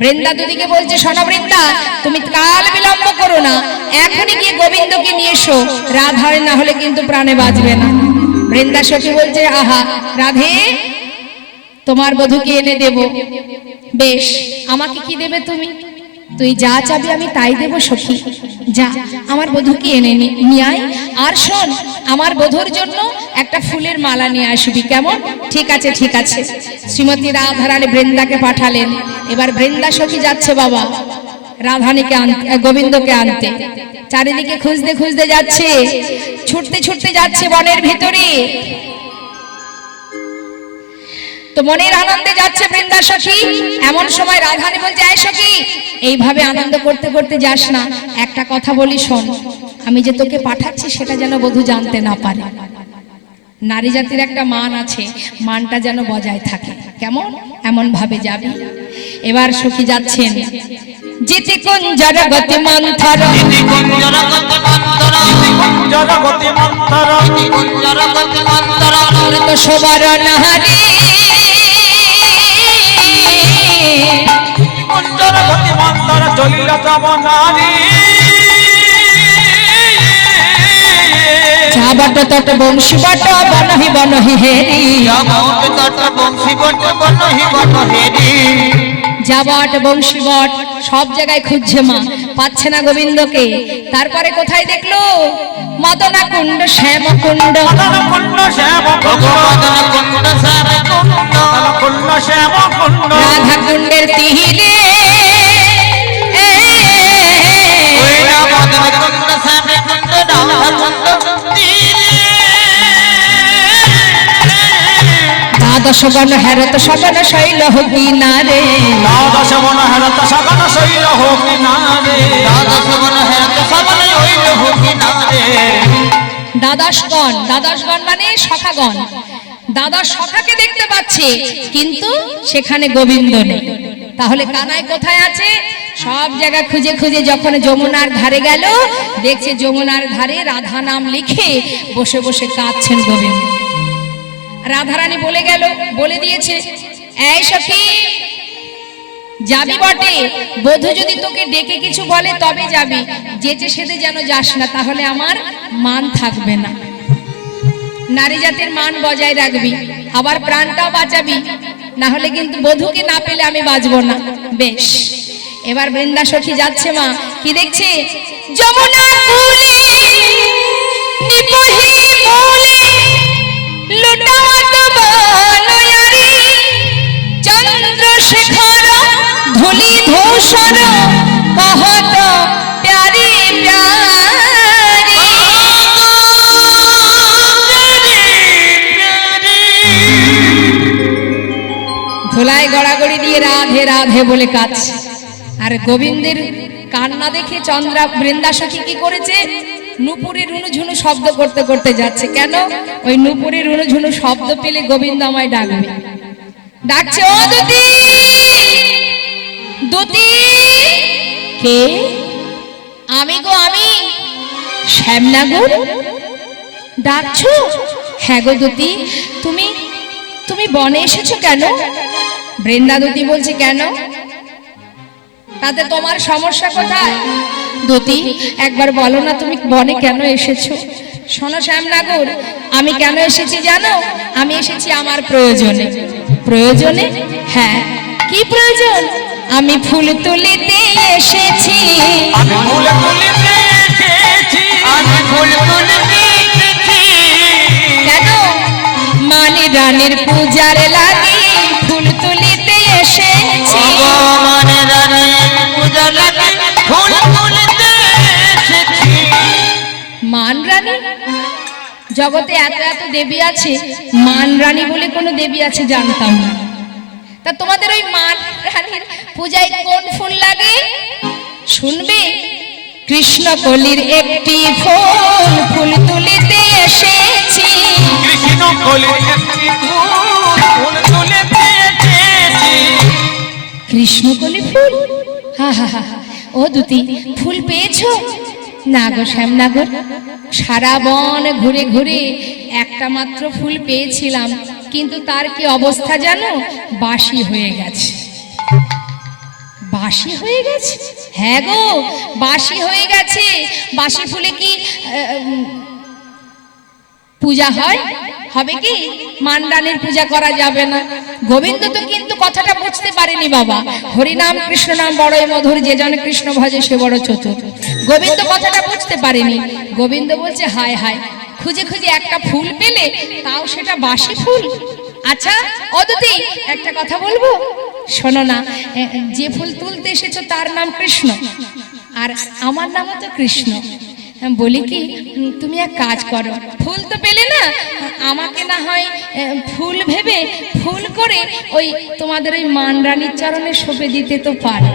বৃন্দাদতীকে বলছে শোনো বৃন্দা, তুমি কাল বিলম্ব করো না, এখনই গিয়ে গোবিন্দকে নিয়ে এসো, রাধার না হলে কিন্তু প্রাণে বাঁচবে না। বৃন্দা সখী বলছে আহা রাধে, তোমার বধূকে এনে দেব। বেশ, আমাকে কি দেবে তুমি? তুই যা চাবি আমি তাই দেব সখী, যা আমার বধূকে এনে নিয়ে আয়। আর শোন, আমার বধূর জন্য একটা ফুলের মালা নিয়ে আসবি, কেমন? ঠিক আছে ঠিক আছে। শ্রীমতী রাধারানী বৃন্দাকে পাঠালেন। এবার বৃন্দা সখী যাচ্ছে বাবা রাধানীকে আনতে, গোবিন্দকে আনতে। চারিদিকে খুঁজতে খুঁজতে যাচ্ছে, ছুটতে ছুটতে যাচ্ছে বনের ভিতরে। তো মনের আনন্দে যাচ্ছে বৃন্দা সখী। এমন সময় রাধানী বলছে এই সখী, এইভাবে আনন্দ করতে করতে যাস না, একটা কথা বলি শোন, আমি যে তোকে পাঠাচ্ছি সেটা যেন বধূ জানতে না পারে। নারী জাতির একটা মান আছে, মানটা যেন বজায় থাকে, কেমন? এমন ভাবে যাবি। এবার সখী যাচ্ছেন। যেতে কোন জড়গতি মন্থর, ইতি কুঞ্জরগতি মন্তর, ইতি কুঞ্জরগতি মন্তর, ইতি কুঞ্জরগতি মন্তর, অমৃত শোভর নারী, কুঞ্জরগতি মন্তর চলিল তব নারী। যাবট তট বংশী বট বনহি বনহি হেরি, যাবট তট বংশী বট বনহি বনহেরি, যাবট বংশী বট সব জায়গায় খুঁজছে মা, পাচ্ছে না গোবিন্দকে। তারপরে কোথায় দেখলো? মদনা কুণ্ড শ্যাম কুণ্ড, মদন কুণ্ড শ্যাম কুণ্ড, মদন কুণ্ড শ্যাম কুণ্ড, মদন কুণ্ড শ্যাম কুণ্ড, রাধা কুণ্ডের তীরে, ওই না মদন কুণ্ড শ্যাম কুণ্ড, রাধা কুণ্ড তীরে। দ্বাদশ বন হেরত সবন শৈল কিনারে, দ্বাদশ বন হেরত সবন শৈল কিনারে, দ্বাদশ বন হেরত সবন শৈল কিনারে। দ্বাদশগণ, দ্বাদশগণ মানে সখাগণ, দ্বাদশ সখাকে দেখতে পাচ্ছে, কিন্তু সেখানে গোবিন্দ নেই। তাহলে কানাই কোথায় আছে? সব জায়গা খুঁজে খুঁজে যখন যমুনার ধারে গেল, দেখছে যমুনার ধারে রাধা নাম লিখে বসে বসে কাঁদছেন গোবিন্দ। রাধারানী বলে দিয়েছে এই সখী যাবি বটে, বধূ যদি তোকে ডেকে কিছু বলে তবে যাবি, যেচে সেদে যেন যাস না, তাহলে আমার মান থাকবে না। নারী জাতির মান বজায় রাখবি, আবার প্রাণটাও বাঁচাবি, না হলে কিন্তু বধূকে না পেলে আমি বাঁচবো না। বেশ, এবার বৃন্দা সখী যাচ্ছে মা, কি দেখছে? যমুনা কূলে নিপহি মূলে লুটাত বনয়ারী, চন্দ্রশেখর ধূলি ধূসর কহত প্যারি প্যারি। ধুলায় গড়াগড়ি দিয়ে রাধে রাধে বলে কাঁদছে। আর গোবিন্দের কান্না দেখে চন্দ্রা বৃন্দা সখী কি করেছে? নুপুরে রুনুঝুনু শব্দ করতে করতে যাচ্ছে। কেন? ওই নুপুরে রুনুঝুনু শব্দ পেলে গোবিন্দ আমায় ডাকবে। ডাকছে ও দুতি, দুতি। কে? আমি গো, আমি শ্যামনাগর। ডাকছো? হ্যাঁ গো দুতি, তুমি বনে এসেছো কেন? বৃন্দাদতী বলছে কেন? তাতে তোমার সমস্যা কোথায়? দুতি একবার বলো না তুমি বনে কেন এসেছো? শোনো শ্যামনাগর, আমি কেন এসেছি জানো? আমি এসেছি আমার প্রয়োজনে। প্রয়োজনে? হ্যাঁ। কি প্রয়োজন? আমি ফুল তুলিতে এসেছি। আমি ফুল তুলিতে এসেছি, আমি ফুল তুলিতে এসেছি। কেন? মানি রানীর পূজার লাগি ফুল তুলিতে এসেছি। মানে রানীর পূজার লাগি ফুল তুলিতে এসেছি। মান রানী? জগতে এত এত দেবী আছে, মান রানী বলে কোনো দেবী আছে জানতাম না। তা তোমাদের ওই মা রানীর পূজায় কোন ফুল লাগে শুনবে? কৃষ্ণকলির একটি ফুল, ফুল তুলিতে এসেছি। কৃষ্ণ কলির একটি ফুল, ফুল তুলিতে এসেছি। কৃষ্ণকলি ফুল, হা হা হা। ও দুতি, ফুল পেয়েছো? না গো শ্যামনগর, সারা বন ঘুরে ঘুরে একটা মাত্র ফুল পেয়েছিলাম, কিন্তু তার কি অবস্থা জানো? বাসি হয়ে গেছে। বাসি হয়ে গেছে? হ্যাঁ গো, বাসি হয়ে গেছে। বাসি ফুলে কি পূজা হয়? হবে কি? মানরানীর পূজা করা যাবে না। গোবিন্দ তো কিন্তু কথাটা বুঝতে পারেনি বাবা। হরিনাম কৃষ্ণ নাম বড়ই মধুর, যে জন কৃষ্ণ ভজে সে বড় চতুর। গোবিন্দ কথাটা বুঝতে পারেনি। গোবিন্দ বলছে হায় হায়, খুঁজে খুঁজে একটা ফুল পেলে, তাও সেটা বাসি ফুল। আচ্ছা অদিতি, একটা কথা বলবো, শোনো না। যে ফুল তুলতে এসেছো তার নাম কৃষ্ণ, আর আমার নামও তো কৃষ্ণ। বলি কি, তুমি এক কাজ করো, ফুল তো পেলে না, আমাকে না হয় ফুল ভেবে ফুল করে ওই তোমাদের ওই মানরানীর চরণে সঁপে দিতে তো পারো।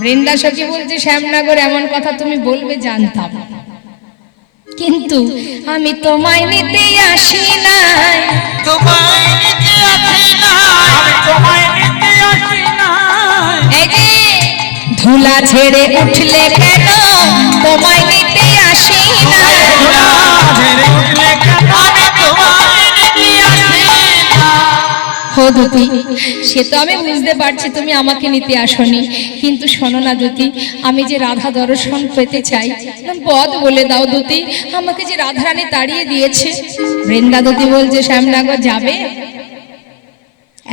বৃন্দা সখী বলছে শ্যামনগর, এমন কথা তুমি বলবে জানতাম, কিন্তু আমি তোমায় নিতে আসি নাই। তোমায় নিতে আসি না, আমি তোমায় নিতে আসি না। এই যে ধুলা ঝেড়ে উঠলে কেন, তোমায় নিতে আসি না। ঝেড়ে উঠলে কেন, আমি তোমায় নিতে আসি না। হো দুতি, সে তো আমি বুঝতে পারছি তুমি আমাকে নিতে আসনি, কিন্তু শোনো না দুতি, আমি যে রাধা দর্শন পেতে চাই, পদ বলে দাও দুতি, আমাকে যে রাধারানী তাড়িয়ে দিয়েছে। বৃন্দা দুতি বলছে শ্যামনগর যাবে?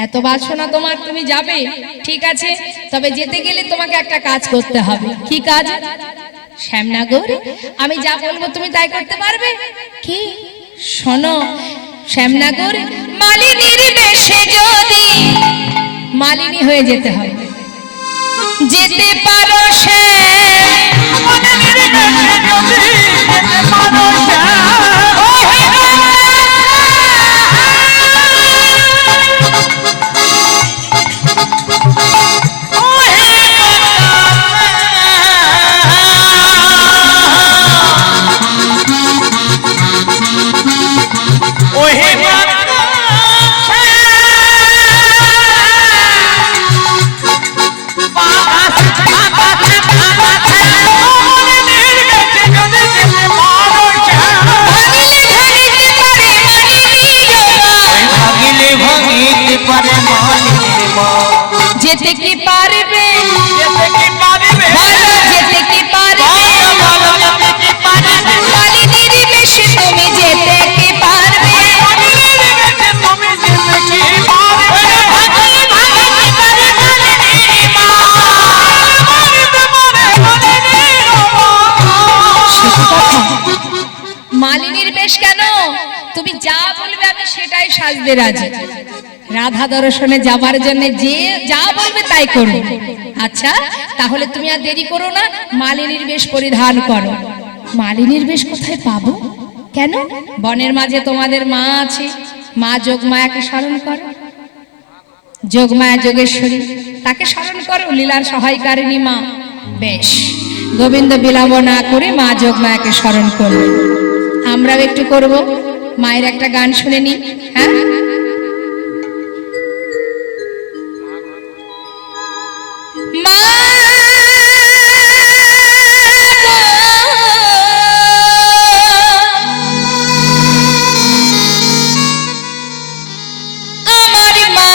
এত বাসনা তোমার, তুমি যাবে? ঠিক আছে, তবে যেতে গেলে তোমাকে একটা কাজ করতে হবে। কি কাজ? শ্যামনগর, আমি যা বলবো তুমি তাই করতে পারবে? কি? শোনো শ্যামনগর, মালিনীর বেশে যদি মালিনী হয়ে যেতে হয়, যেতে পারো শ্যাম। মালিনীর বেশে যদি যেতে পারো শ্যাম। যেতে কি পারবে? যেতে কি পারবে? বলো যেতে কি পারবে? বলো যেতে কি পারবে? মালিনীর বেশে তুমি যেতে কি পারবে? মালিনীর বেশে তুমি যেতে কি পারবে? ভাগি ভাগি কি করে মালিনীর মা, মারিতে মারে মালিনীর মা। সত্যি কথা, মালিনীর বেশ কেন? তুমি যা বলবে আমি সেটাই সাজতে রাজি। রাধা দর্শনে যাবার জন্য যে যা বলবে তাই করবে। আচ্ছা তাহলে তুমি আর দেরি করো না, মালিনীর বেশ পরিধান করো। মালিনীর বেশ কোথায় পাবো? কেন? বনের মাঝে তোমাদের মা আছে, মা যোগমায়াকে স্মরণ করো। যোগমায়া যোগেশ্বরী, তাকে স্মরণ করো, লীলার সহায়কারিণী মা। বেশ, গোবিন্দ বিলম্ব না করে মা যোগমায়াকে স্মরণ করবে। আমরাও একটু করব, মায়ের একটা গান শুনে নি। হ্যাঁ, মা আমার মা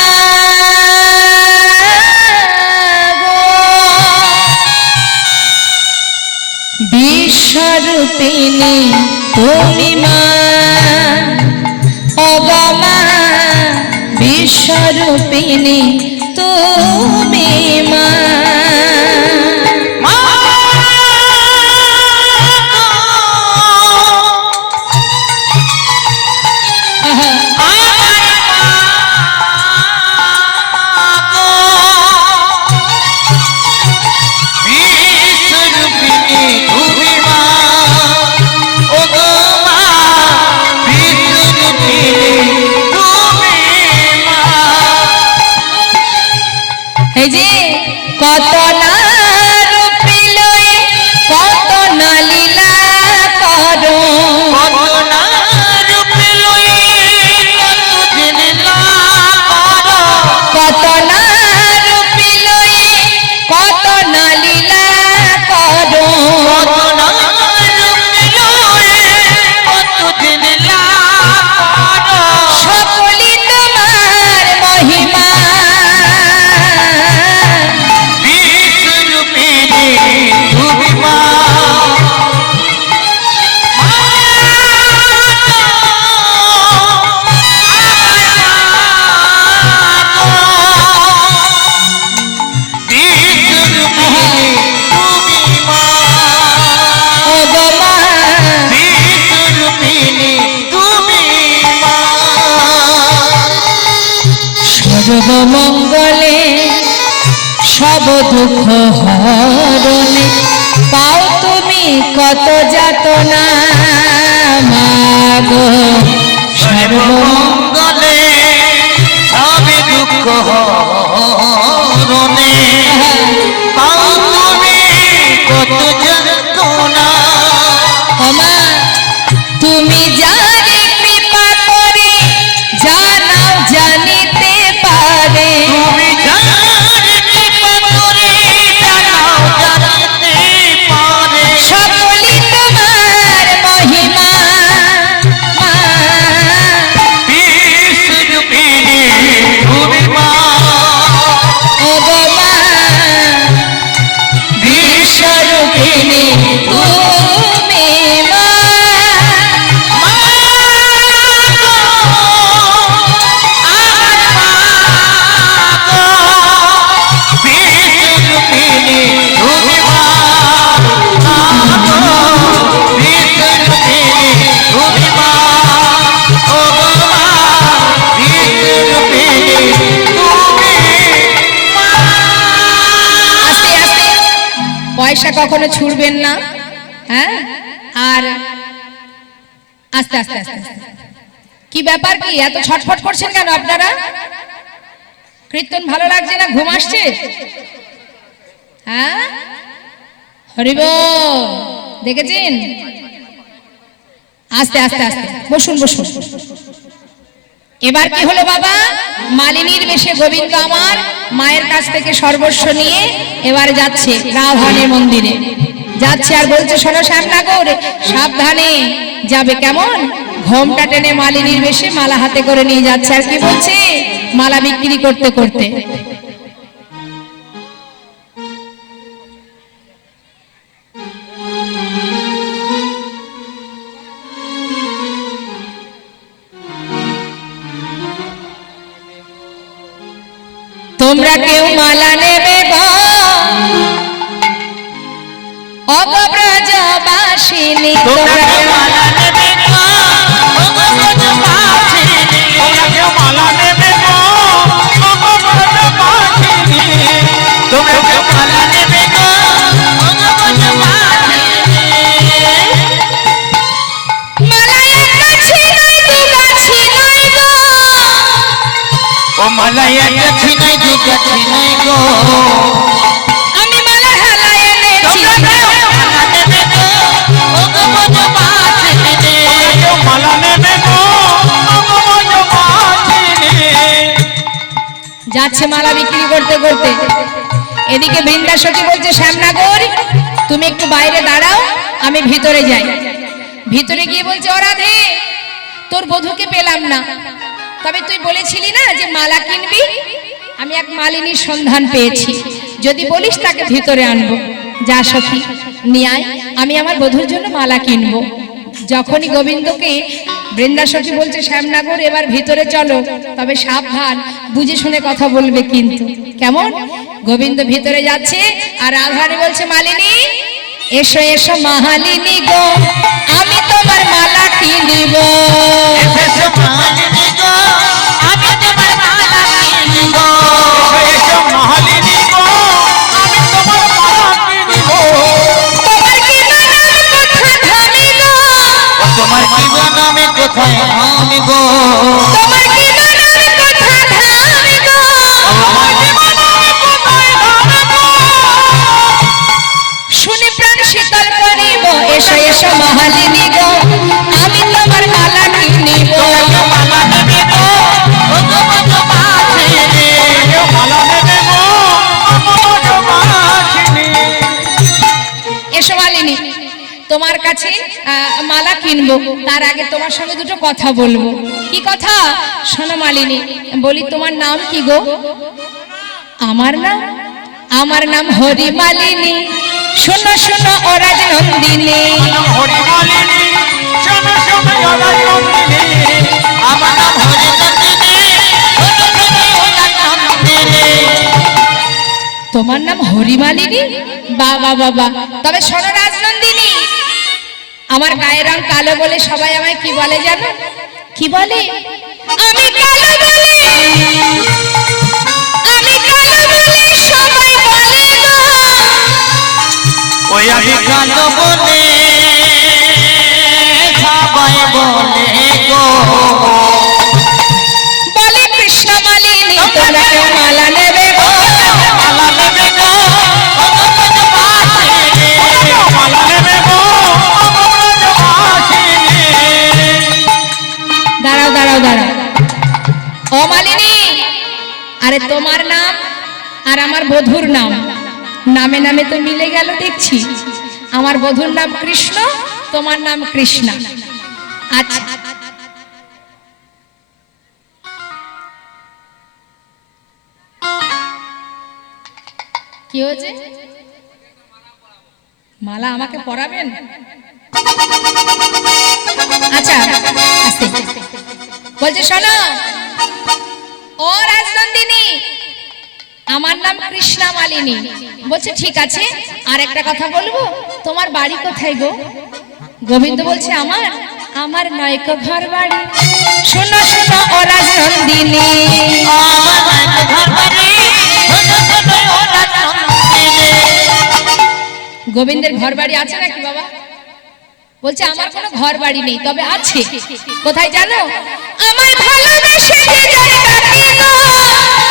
বিশ্বরূপিণী তুমি মা, অগমা বিশ্বরূপিণী তুমি মা। এই যে কত না রূপে লয়ে কত না লীলা করো, কত না রূপে লয়ে কত লীলা করো, কত না রূপে লয়ে কত না লীলা করো, কত না রূপে লয়ে কত লীলা করো, সকলি তোমার মহিমা, বিশ্বরূপিণী তুমি মা। বিশ্বরূপিণী তুমি মা, ও গো মা, বিশ্বরূপিণী তুমি মা। সর্বমঙ্গলে সব দুঃখ হরণে পাও তুমি কত যাতনা মাগো, সর্বমঙ্গলে সবে দুঃখ হরণে পাও তুমি কত যন্ত্রণা। মা তুমি যারে কৃপা করে জানাও জানিতে পারে, তুমি যার কৃপা করে জানাও জানতে পারে, সকলি তোমার মহিমা, মা বিশ্বরূপিণী তুমি মা, ও গো মা, বিশ্বরূপিণী তুমি মা, মা গো, আমার মা গো, বিশ্বরূপিণী তুমি মা, মা গো, বিশ্বরূপিণী তুমি মা, ও গো মা, বিশ্বরূপিণী তুমি মা। আস্তে আস্তে, পয়সা কখনো ছুড়বেন না, হ্যাঁ, আর আস্তে আস্তে আস্তে আস্তে। কি ব্যাপার, কি এত ছটফট করছেন কেন আপনারা? কীর্তন ভালো লাগছে না, ঘুম আসছে? হ্যাঁ, হরিব দেখেছেন? আস্তে আস্তে আস্তে বসুন বসুন। এবার কি হলো বাবা? মালিনীর বেশে গোবিন্দ আমার মায়ের কাছ থেকে সর্বস্ব নিয়ে এবার যাচ্ছে রাধারানীর মন্দিরে যাচ্ছে, আর বলছে শোনো শ্যামনগর, সাবধানে যাবে, কেমন? ঘোমটা টেনে মালিনীর বেশে মালা হাতে করে নিয়ে যাচ্ছে, আর কি বলছে? মালা বিক্রি করতে করতে, তোমরা কেউ মালা নেবে গো অগব্রজবাসিনী, তোমরা কেউ মালা নেবে গো, ও গো ব্রজবাসিনী। তোমরা কেউ মালা নেবে গো, ও গো ব্রজবাসিনী। তোমরা কেউ মালা নেবে গো, ও গো ব্রজবাসিনী। মালা এক গাছি নয় দু গাছি নয় গো, ও মালা এক গাছি নাই দু গাছি নাই গো, আমি মালা হালায় এনেছি। তোমরা কেউ মালা নেবে গো, ও গো ব্রজবাসিনী। তোমরা কেউ মালা নেবে গো, ও গো ব্রজবাসিনী। যাচ্ছে মালা বিক্রি করতে করতে, এদিকে বৃন্দাসখী বলছে শ্যামনগর তুমি একটু বাইরে দাঁড়াও, আমি ভিতরে যাই। ভিতরে গিয়ে বলছে ও রাধে, তোর বধূকে পেলাম না, তবে তুই বলেছিলি না যে মালা কিনবি, আমি এক মালিনীর সন্ধান পেয়েছি, যদি বলিস তাকে ভিতরে আনবো। যা সখী নিয়ে আয়, আমি আমার বধূর জন্য মালা কিনবো। যখনই গোবিন্দকে বৃন্দাসখী বলছে শ্যামনগর এবার ভিতরে চলো, তবে সাবধান, বুঝে শুনে কথা বলবে কিন্তু, কেমন? গোবিন্দ ভিতরে যাচ্ছে আর রাধারানী বলছে মালিনী এসো এসো মালিনী গো, আমি তোমার মালা কিনিব। এসো মালিনী গো, আমি তোমার মালা কিনিব। এসো মালিনী গো, আমি তোমার মালা কিনিব। তোমার কি নাম কথা ধামি গো, তোমার কি নামে কোথায় আমি গো, তোমার কি নাম কথা ধামি গো, তোমার কি নামে কোথায় এসো এসো মহালিনী গো আমি তোমার মালা কিনিব কেউ মালা নেবে গো ও গো ব্রজবাসিনী কেউ মালা নেবে গো ও গো ব্রজবাসিনী এসো মালিনী তোমার কাছে মালা কিনবো তার আগে তোমার সঙ্গে দুটো কথা বলবো কি কথা শোনো মালিনী বলি তোমার নাম কি গো আমার নাম হরি মালিনী শোনো শোনো ও রাজনন্দিনী হরিমালিনী শোনো শোনো ও রাজনন্দিনী আমার নাম হরিনন্দিনী শোনো শোনো ও রাজনন্দিনী তোমার নাম হরি মালিনী বাবা বাবা তবে শোনো রাজনন্দিনী আমার গায়ের রং কালো বলে সবাই আমায় কি বলে জানো কি বলে আমি কালো বলে সবাই বলে গো ওই আমি কালো বলে সবাই বলে গো বলে কৃষ্ণ মালিনী তোমরা কেউ মালা নেবে গো মালা নেবে গো ও গো ব্রজবাসিনী মালা নেবে গো ও গো ব্রজবাসিনী দাঁড়াও দাঁড়াও দাঁড়াও ও মালিনী আরে তোমার নাম আর আমার বধূর নাম নামে নামে তো মিলে গেল দেখছি আমার বধূর নাম কৃষ্ণ তোমার নাম কৃষ্ণা আচ্ছা কি হয়েছে মালা আমাকে পরাবেন আচ্ছা আস্তে বলছে শোনো ও রাজনন্দিনী আমার নাম কৃষ্ণা মালিনী বলছে ঠিক আছে আর একটা কথা বলবো তোমার বাড়ি কোথায় গো গোবিন্দ বলছে আমার নয়কো ঘর বাড়ি শোনো শোনো ও রাজনন্দিনী আমার ঘর বাড়ি শোনো শোনো ও রাজনন্দিনী গোবিন্দের ঘর বাড়ি আছে নাকি বাবা বলছে আমার কোনো ঘর বাড়ি নেই তবে আছে কোথায় জানো আমার ভালোবেসে যে যায় ডাকে গো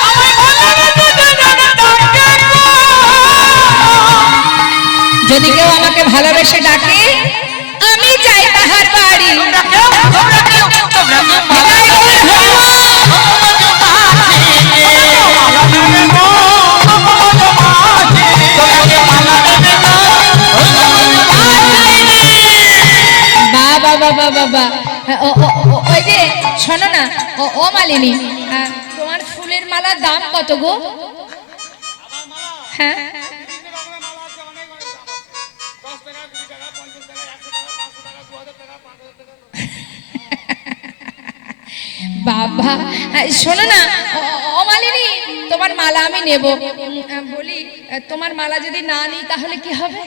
আমার ভালোবাসা জানা ডাকে গো যদি কেউ আমাকে ভালোবেসে ডাকে আমি যাই তাহার বাড়ি তোমরা কেউ মালা নেবে গো ও গো ব্রজবাসিনী মালা নেবে গো ও গো ব্রজবাসিনী তোমরা কেউ মালা নেবে গো ও গো ব্রজবাসিনী বাবা বাবা বাবা ওই যে শোনো না ও মালিনী তোমার ফুলের মালার দাম কত গো হ্যাঁ বাবা শোনো না ও মালিনী তোমার মালা আমি নেব বলি তোমার মালা যদি না নিই তাহলে কি হবে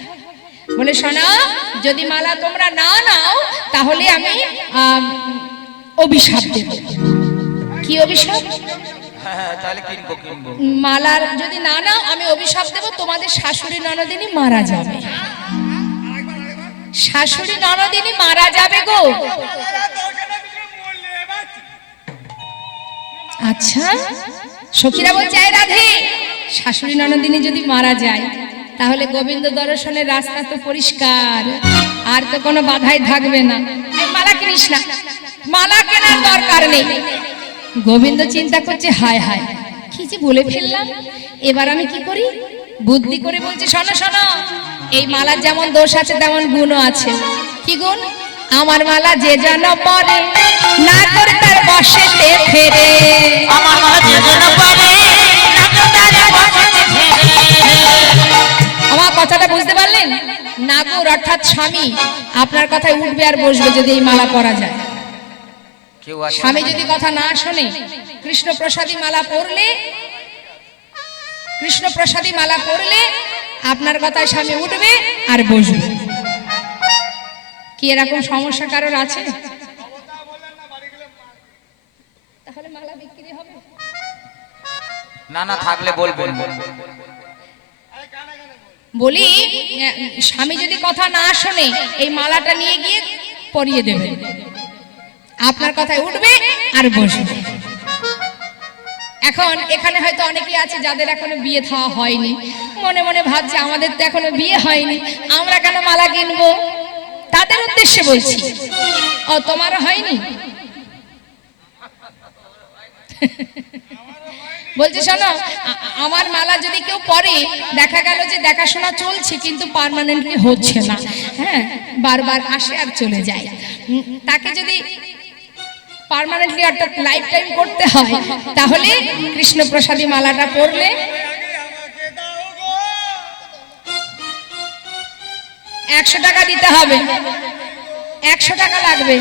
বলে শোনো যদি মালা তোমরা না নাও তাহলে আমি অভিশাপ দেব কি অভিশাপ হ্যাঁ তাহলে কিনবো মালার যদি না নাও আমি অভিশাপ দেব তোমাদের শাশুড়ি ননদিনী মারা যাবে শাশুড়ি ননদিনী মারা যাবে গো আচ্ছা সখীরা বলছে এই রাধে শাশুড়ি ননদিনী যদি মারা যায় তাহলে গোবিন্দ দর্শনের রাস্তা তো পরিষ্কার আর তো কোনো বাধাই থাকবে না এই মালা কিনিস না মালা কেনার দরকার নেই গোবিন্দ চিন্তা করছে হায় হায় কি যে বলে ফেললাম এবার আমি কি করি বুদ্ধি করে বলছে শোনো শোনো এই মালার যেমন দোষ আছে তেমন গুণও আছে কি গুণ আমার মালা যে যেন পরে না করে তার বশেতে ফেরে আমার মালা যে যেন পরে না করে তার বশেতে ফেরে আমার কথাটা বুঝতে পারলেন নাগর অর্থাৎ স্বামী আপনার কথায় উঠবে আর বসবে যদি এই মালা পরা যায় স্বামী যদি কথা না শোনে কৃষ্ণ প্রসাদী মালা পরলে আপনার কথায় স্বামী উঠবে আর বসবে কি এরকম সমস্যা কারোর আছে তাহলে মালা বিক্রি হবে না না থাকলে বলবেন বলি স্বামী যদি কথা না শোনে এই মালাটা নিয়ে গিয়ে পরিয়ে দেবে আপনার কথায় উঠবে আর বসবে এখন এখানে হয়তো অনেকেই আছে যাদের এখনো বিয়ে থাওয়া হয়নি মনে মনে ভাবছে আমাদের তো এখনো বিয়ে হয়নি আমরা কেন মালা কিনবো উদ্দেশ্যে বলছি। ও তোমার হয়নি? বলছি শোনো, আমার মালা যদি কেউ পরে, দেখা গেল যে দেখাশোনা চলছে কিন্তু পার্মানেন্টলি হচ্ছে না, হ্যাঁ, বারবার আসে আর চলে যায়, তাকে যদি পার্মানেন্টলি অর্থাৎ লাইফ টাইম করতে হয়, তাহলে কৃষ্ণপ্রসাদী মালাটা পরলে 100 টাকা দিতে হবে, 100 টাকা লাগবে।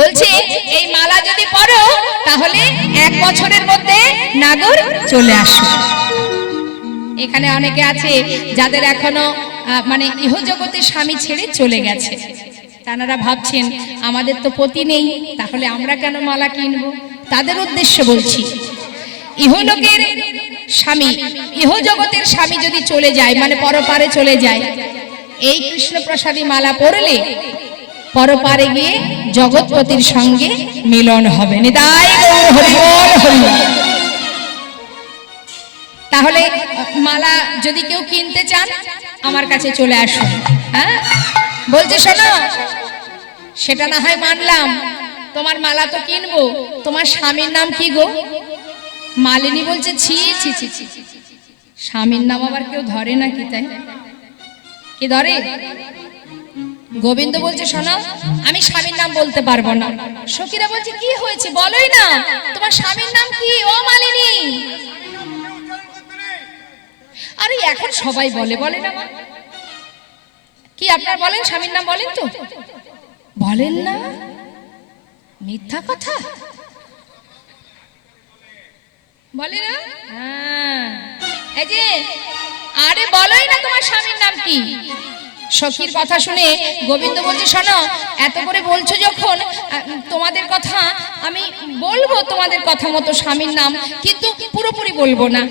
বলছি এই মালা যদি পরো তাহলে 1 বছরের মধ্যে নাগর চলে আসবে। এখানে অনেকে আছে যাদের এখনো মানে ইহজগতে স্বামী ছেড়ে চলে গেছে, তারা ভাবছেন আমাদের তো পতি নেই, তাহলে আমরা কেন মালা কিনবো? তাদের উদ্দেশ্যে বলছি, ইহলোকের স্বামী, ইহজগতের স্বামী যদি চলে যায়, মানে পরপারে চলে যায়, এই কৃষ্ণপ্রসাদী মালা পরলে পরপারে গিয়ে জগৎপতির সঙ্গে মিলন হবে। নিতাই গৌর হরি বল হরি বল। তাহলে মালা যদি কেউ কিনতে চান আমার কাছে চলে আসুন। হ্যাঁ, বলছে শোনো, সেটা না হয় মানলাম, তোমার মালা তো কিনবো, তোমার স্বামীর নাম কি গো? মালিনী বলছে ছি ছি ছি ছি, স্বামীর নাম আবার কেউ ধরে নাকি? তাই কি ধরে? গোবিন্দ বলছে শোনো, আমি স্বামীর নাম বলতে পারবো না। সখীরা বলছে কি হয়েছে বলোই না, তোমার স্বামীর নাম কি? ও মালিনী, আরে এখন সবাই বলে, বলে না? কি আপনার বলেন, স্বামীর নাম বলেন তো? বলেন না, মিথ্যা কথা বলে না। হ্যাঁ, এই যে আরে বলোই না তোমার স্বামীর নাম কি? সখীর কথা শুনে গোবিন্দ বলছে শোনো, এত করে বলছো যখন, তোমাদের কথা আমি বলবো, তোমাদের কথা মতো স্বামীর নাম, কিন্তু পুরোপুরি বলবো না,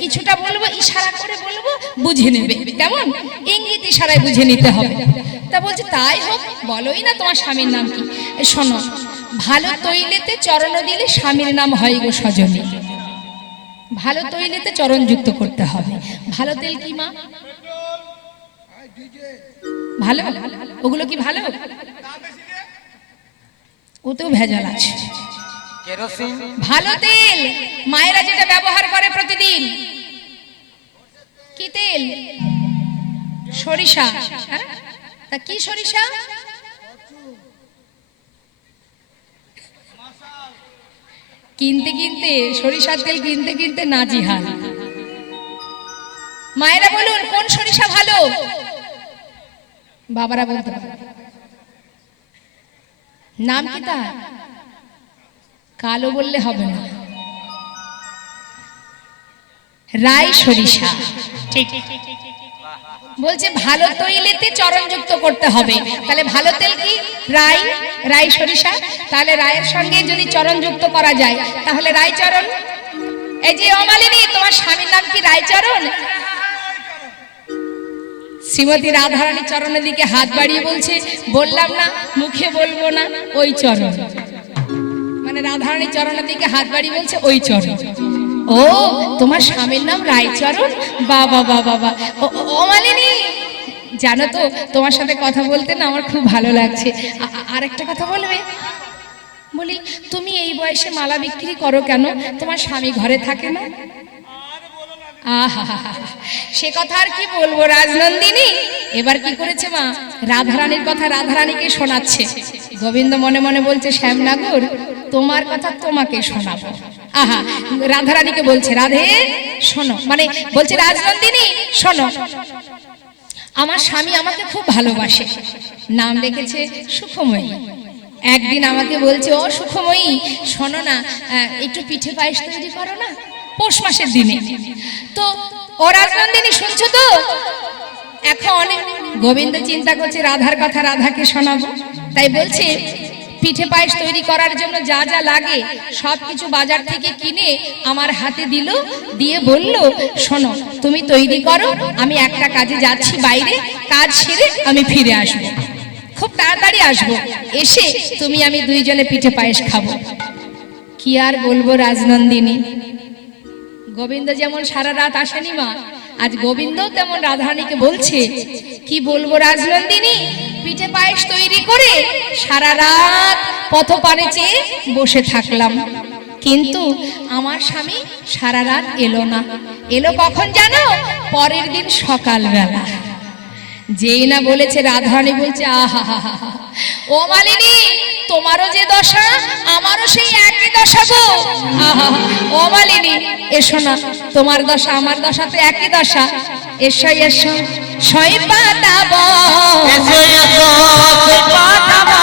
কিছুটা বলবো, ইশারা করে বলবো, বুঝে নেবে, কেমন? ইঙ্গিত ইশারায় বুঝে নিতে হবে। তা বলছে তাই হোক, বলোই না তোমার স্বামীর নাম কি? শোনো, ভালো তৈলেতে চরণ দিলে স্বামীর নাম হয় গো সজনী। ভালো তৈলেতে চরণ যুক্ত করতে হবে। ভালো তেল কি মা? ভালো, ওগুলো কি ভালো? ওতেও ভেজাল আছে। ভালো তেল মায়েরা যেটা ব্যবহার করে প্রতিদিন, কি তেল? সরিষা। তা কি সরিষা? কিনতে কিনতে সরিষার তেল কিনতে কিনতে নাজিহাল। মায়েরা বলুন কোন সরিষা ভালো? বাবারা বলতে পারে। নাম কি তার? কালো বললে হবে না, রাই সরিষা। ঠিক বলছে ভালো তৈলেতে চরণ যুক্ত করতে হবে। তাহলে ভালো তেল কি? রাই, রাই সরিষা। তাহলে রায়ের সঙ্গে যদি চরণ যুক্ত করা যায় তাহলে রাই চরণ। এই যে অমালিনী, তোমার স্বামীর নাম কি রায়চরণ? শ্রীমতী রাধারানী চরণের দিকে হাত বাড়িয়ে বলছে, বললাম না মুখে বলবো না, ওই চরণ। মানে রাধারানী চরণের দিকে হাত বাড়িয়ে বলছে ওই চরণ। ও, তোমার স্বামীর নাম রায়চরণ? বাবা বাবা বাবা। ও মালিনী, জানো তো তোমার সাথে কথা বলতে না আমার খুব ভালো লাগছে। আর একটা কথা বলবে? বলি, তুমি এই বয়সে মালা বিক্রি করো কেন? তোমার স্বামী ঘরে থাকে না? আহা, সে কথা আর কি বলবো রাজনন্দিনী। এবার কি করেছে মা, রাধারানীর কথা রাধারানীকে শোনাচ্ছে। গোবিন্দ মনে মনে বলছে, শ্যামনাগর তোমার কথা তোমাকে শোনাবো। আহা, রাধারানীকে বলছে, রাধে শোনো, মানে বলছে রাজনন্দিনী শোনো, আমার স্বামী আমাকে খুব ভালোবাসে, নাম রেখেছে সুখময়ী। একদিন আমাকে বলছে, ও সুখময়ী শোনো না, একটু পিঠে পায়েস তৈরি করো না, পৌষ মাসের দিনে। তো ও রাজনন্দিনী শুনছো তো? এখন গোবিন্দ চিন্তা করছে রাধার কথা রাধাকে শোনাবো, তাই বলছে পিঠে পায়েস তৈরি করার জন্য যা যা লাগে সবকিছু বাজার থেকে কিনে আমার হাতে দিল, দিয়ে বলল, শোনো তুমি তৈরি করো, আমি একটা কাজে যাচ্ছি বাইরে, কাজ সেরে আমি ফিরে আসবো, খুব তাড়াতাড়ি আসবো, এসে তুমি আমি দুইজনে পিঠে পায়েস খাবো। কি আর বলবো রাজনন্দিনী, গোবিন্দ যেমন সারা রাত আসেনি মা, আজ গোবিন্দ তেমন রাধারানীকে বলছে, কি বলবো রাজনন্দিনী, পিঠে পায়েস তৈরি করে সারা রাত পথপানে চেয়ে বসে থাকলাম, কিন্তু আমার স্বামী সারা রাত এলো না। এলো কখন জানো? পরের দিন সকালবেলা। যেই না বলেছে রাধারানী বলছে, আহা হা হা, ও মালিনী, তোমারও যে দশা আমারও সেই একই দশা গো। আহা, ও মালিনী এসো না, তোমার দশা আমার দশা তো একই দশা। এসো এসো সই পাতাবো, এসো এসো সই পাতাবো,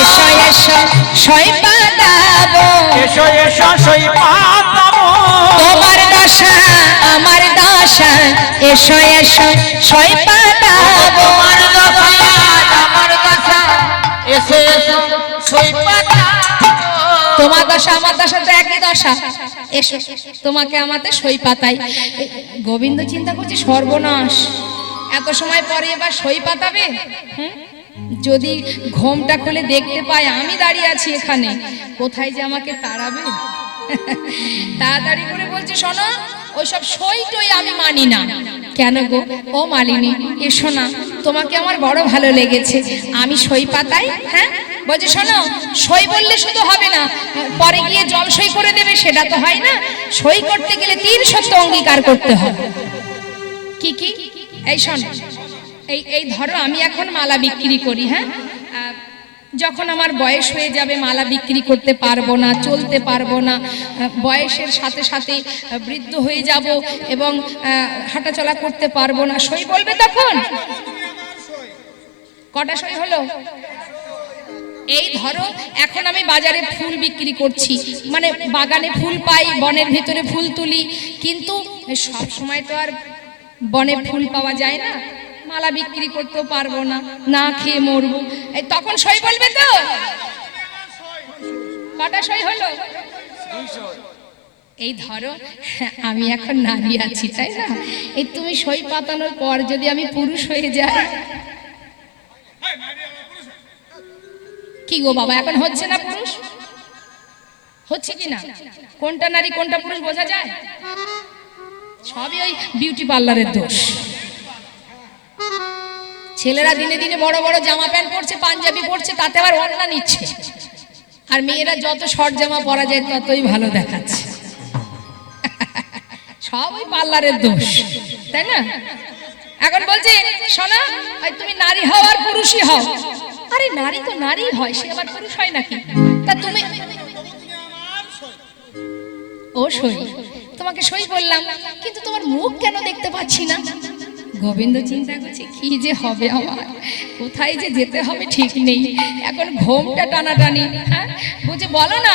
এসো এসো সই পাতাবো, এসো এসো সই পাতাবো, তোমার দশা আমার দশা, এসো এসো সই পাতাবো। তোমার দশা আমার দশা, এসো এসো সই পাতাবো। তোমার দশা আমার দশা তো একই দশা, এসো তোমাকে আমাতে সই পাতাই। গোবিন্দ চিন্তা করছে, সর্বনাশ, এত সময় পরে এবার সই পাতাবে। যদি ঘোমটা খুলে দেখতে পাই আমি দাঁড়িয়ে আছি এখানে, কোথায় যে আমাকে তাড়াবে। তাড়াতাড়ি করে বলছে, শোনো, ওইসব সই টই আমি মানি না। কেন গো? ও মালিনী এসো না, তোমাকে আমার বড় ভালো লেগেছে, আমি সই পাতাই। হ্যাঁ বলছে, শোনো, সই বললে শুধু হবে না, পরে গিয়ে জল সই করে দেবে, সেটা তো হয় না। সই করতে গেলে 3 সত্য অঙ্গীকার করতে হবে। কি কি? এই শোন, এই ধরো আমি এখন মালা বিক্রি করি, হ্যাঁ, যখন আমার বয়স হয়ে যাবে মালা বিক্রি করতে পারবো না, চলতে পারবো না, বয়সের সাথে সাথে বৃদ্ধ হয়ে যাব এবং হাঁটাচলা করতে পারবো না, সই বলবে তখন। কটা সই হলো? এই ধরো এখন আমি বাজারে ফুল বিক্রি করছি, মানে বাগানে ফুল পাই, বনের ভিতরে ফুল তুলি, কিন্তু সব সময় তো আর বনে ফুল পাওয়া যায় না, মালা বিক্রি করতেও পারবো না, না খেয়ে মরবো, এই তখন সই বলবে তো? কটা সই হলো? এই ধরো আমি এখন নারী আছি, তাই না? এই তুমি সই পাতানোর পর যদি আমি পুরুষ হয়ে যাই, কি গো বাবা, এখন হচ্ছে না পুরুষ? হচ্ছে কি না? কোনটা নারী কোনটা পুরুষ বোঝা যায়? সবই ওই বিউটি পার্লারের দোষ। ছেলেরা দিনে দিনে বড় বড় জামা প্যান্ট পরছে, পাঞ্জাবি পরছে, তাতে আবার ওড়না নিচ্ছে, আর মেয়েরা যত শর্ট জামা পরা যায় ততই ভালো দেখাচ্ছে। সব ওই পার্লারের দোষ, তাই না? এখন বলছে, শোনা, তুমি নারী হও আর পুরুষই হও। আরে নারী তো নারী হয়, সে আবার পুরুষ হয় নাকি? তা তুমি ও সই, তোমাকে সই বললাম, কিন্তু তোমার মুখ কেন দেখতে পাচ্ছি না? গোবিন্দ চিন্তা করছে, কি যে হবে আমার, কোথায় যে যেতে হবে ঠিক নেই, এখন ঘোমটা টানাটানি। হ্যাঁ বলছে, বলো না,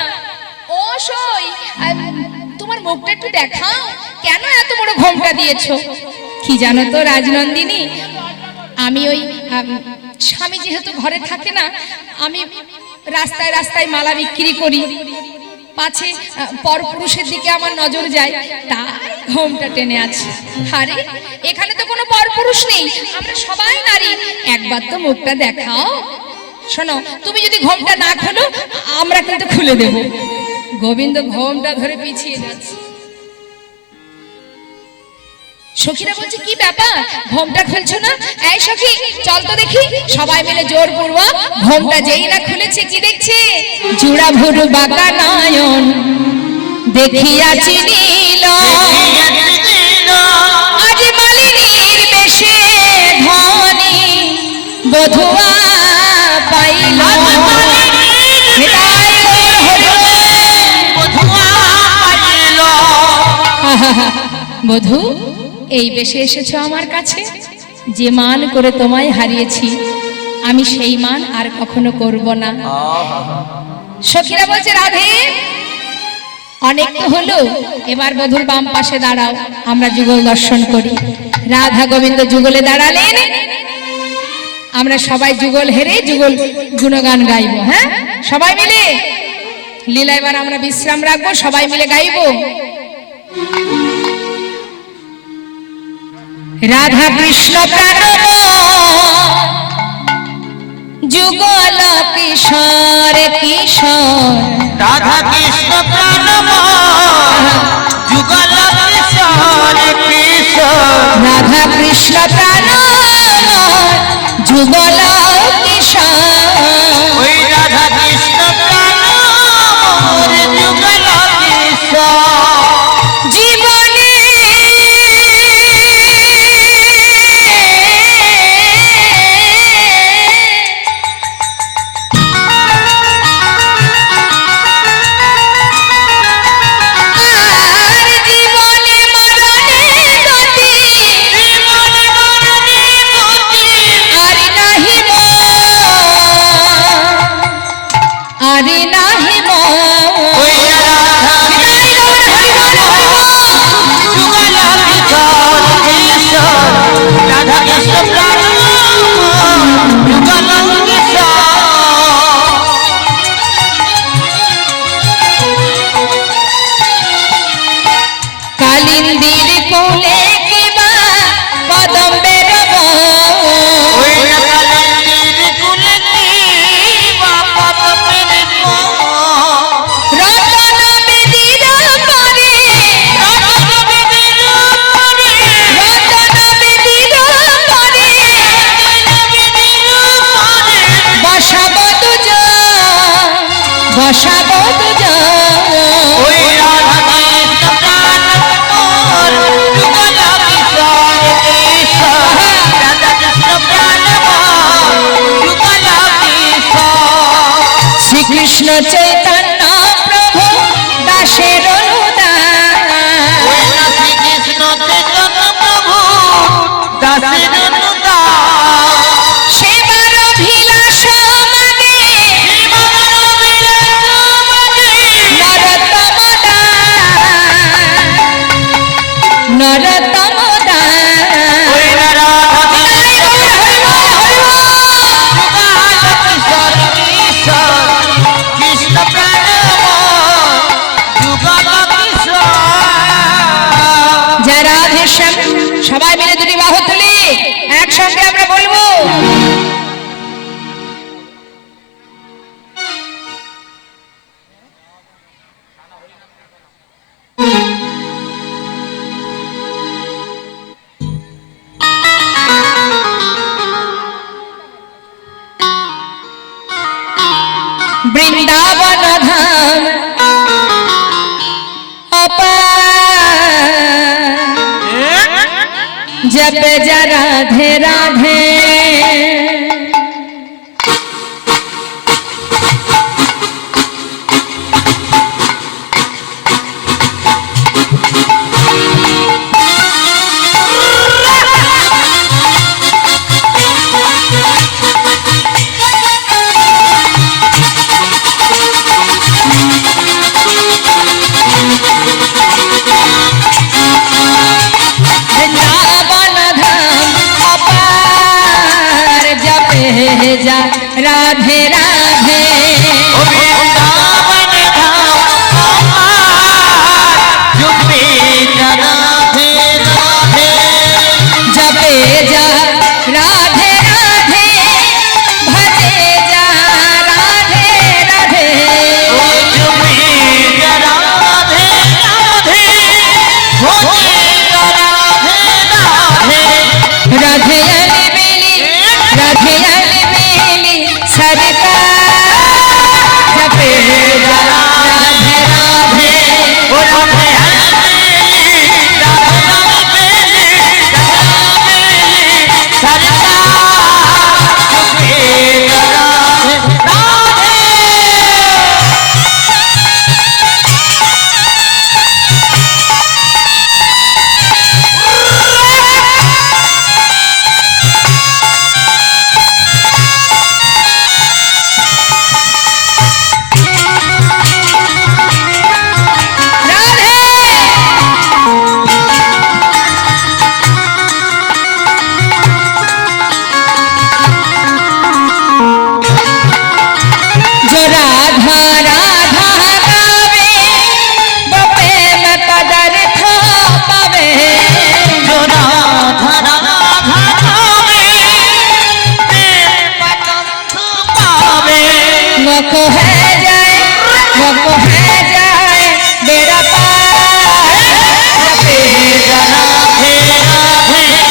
ও সই, তোমার মুখটা একটু দেখাও, কেন এত বড় ঘোমটা দিয়েছো? কি জানো তো রাজনন্দিনী, আমি ওই স্বামী যেহেতু ঘরে থাকে না, আমি রাস্তায় রাস্তায় মালা বিক্রি করি, পাছে পরপুরুষের দিকে আমার নজর যায়, তাই ঘোমটা টেনে আছে। আরে এখানে তো কোনো পরপুরুষ নেই, আমরা সবাই নারী, একবার তো মুখটা দেখাও। শোনো, তুমি যদি ঘোমটা না খোলো আমরা কিন্তু খুলে দেব। গোবিন্দ ঘোমটা ধরে পিছিয়ে যাচ্ছে। সখীরা বলছে, কি ব্যাপার, ঘোমটা খুলছো না? এই সখী, চল তো দেখি। সবাই মিলে জোরপূর্বক ঘোমটা যেই না খুলেছে, কি দেখছে? জুড়া ভুরু বাঁকা নয়ন দেখিয়া চিনিল, আজ মালিনীর বেশে ধনী বধুয়া পাইল। বধূ, এই বেশে এসেছো আমার কাছে, যে মান করে তোমায় হারিয়েছি, আমি সেই মান আর কখনো করব না। সখীরা বলছে, রাধে অনেক তো হলো, এবার বধূর বাম পাশে দাঁড়াও, আমরা যুগল দর্শন করি। রাধা গোবিন্দ যুগলে দাঁড়ালেন, আমরা সবাই যুগল হেরে যুগল গুণগান গাইবো। হ্যাঁ সবাই মিলে লীলা, এবার আমরা বিশ্রাম রাখবো, সবাই মিলে গাইবো। রাধা কৃষ্ণ প্রাণব যুগল কিশোর কিশোর, রাধা কৃষ্ণ প্রাণব যুগল কিশোর কিশোর, রাধা কৃষ্ণ প্রাণ যুগল কিশোর ওই রাধা কৃষ্ণ প্রাণ মোর যুগল কিশোর জীবনে আর জীবনে মরণে গতি জীবনে মরণে গতি আর নাহি আরে নাহি ওই রাধা যুগল কিশোর কিশোর রাধা কৃষ্ণ প্রাণ মোর যুগল কিশোর কালিন্দির কোলে কিবা কদম্বের ওই কালিন্দির কুলে বাবা তপের গো রতন বেদির পরে রতন বেদির পরে রতন বেদির পরে বসাব দুজন বসাব দুজন ওই রাধা কৃষ্ণ প্রাণ মোর যুগল কিশোর কিশোর রাধা কৃষ্ণ প্রাণ মোর যুগল কিশোর শ্রীকৃষ্ণ চৈতন্য প্রভু দাসের অনুদান ওই শ্রীকৃষ্ণ চৈতন্য প্রভু দাসের অনুদান সেবার অভিলাষ মানে নরতম দান নরতম দান ওই রাধা কিশোর কিশোর কৃষ্ণ প্রাণ যুগল কিশোর যারা রাধেশ্যাম সবাই মিলে দুটি বাহু তুলি একসঙ্গে আমরা বলবো বৃন্দাবন ধাম অপার जप जा राधे राधे वृंदावन धाम अपार जपे जा राधे राधे वृंदावन धाम अपार जपे जा राधे राधे जपे जा राधे राधे भजे जा राधे राधे जपे जा राधे राधे भजे जा राधे राधे राधे अली बेली सरका जपे जा राधे राधे ओ राधे सरकार जपे जा राधे राधे जो राधा राधा गावे वो प्रेम कदर खा पावे जो राधा राधा गावे प्रेम पतंग पावे वो को है जाए बेड़ा पार जपे जा राधे राधे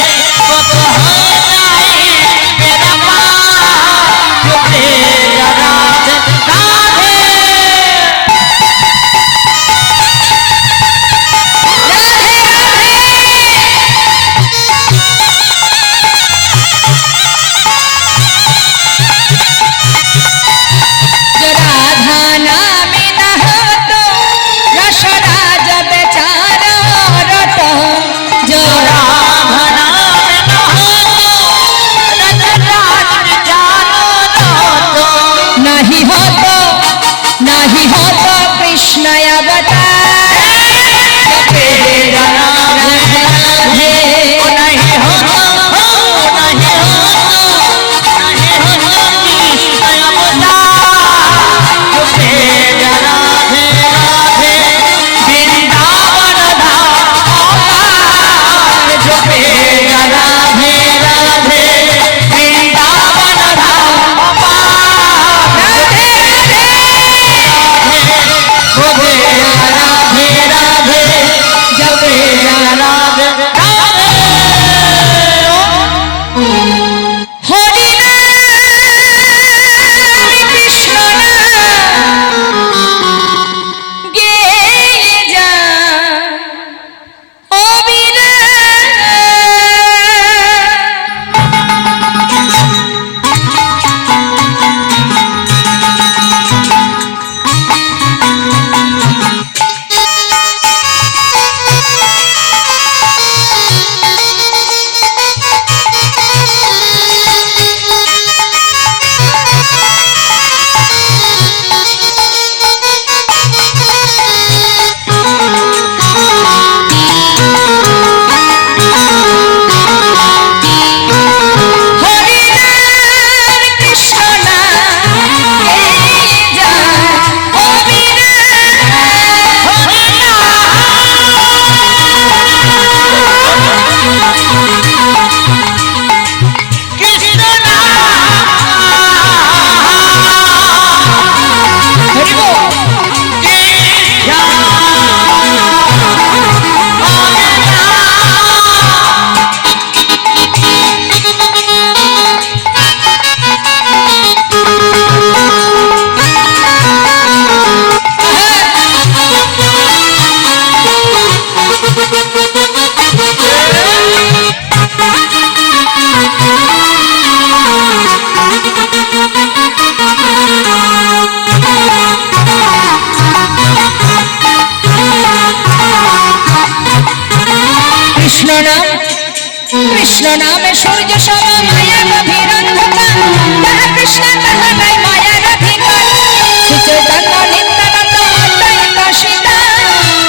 নাহি হত কৃষ্ণ অবতার জপে রাধে রাধে ও নাহি হতো নাহি হতো কৃষ্ণ অবতার জপে রাধে রাধে বৃন্দাবন ধাম অপার জপে রাধে রাধে বৃন্দাবন ধাম অপার রাধে রাধে জপে রাধে রাধে জপে রাধে রাধে হরি নাম কৃষ্ণ নাম গেয়ে যা অবিরাম হরি নাম কৃষ্ণ নাম গেয়ে যা অবিরাম কৃষ্ণ হরি বল কৃষ্ণ নামে সূর্য সম মায়া গভীর অন্ধকার তাহা কৃষ্ণ তাহা নাই মায়ার অধিকার শ্রী চৈতন্য নিত্যানন্দ অদ্বৈত সীতা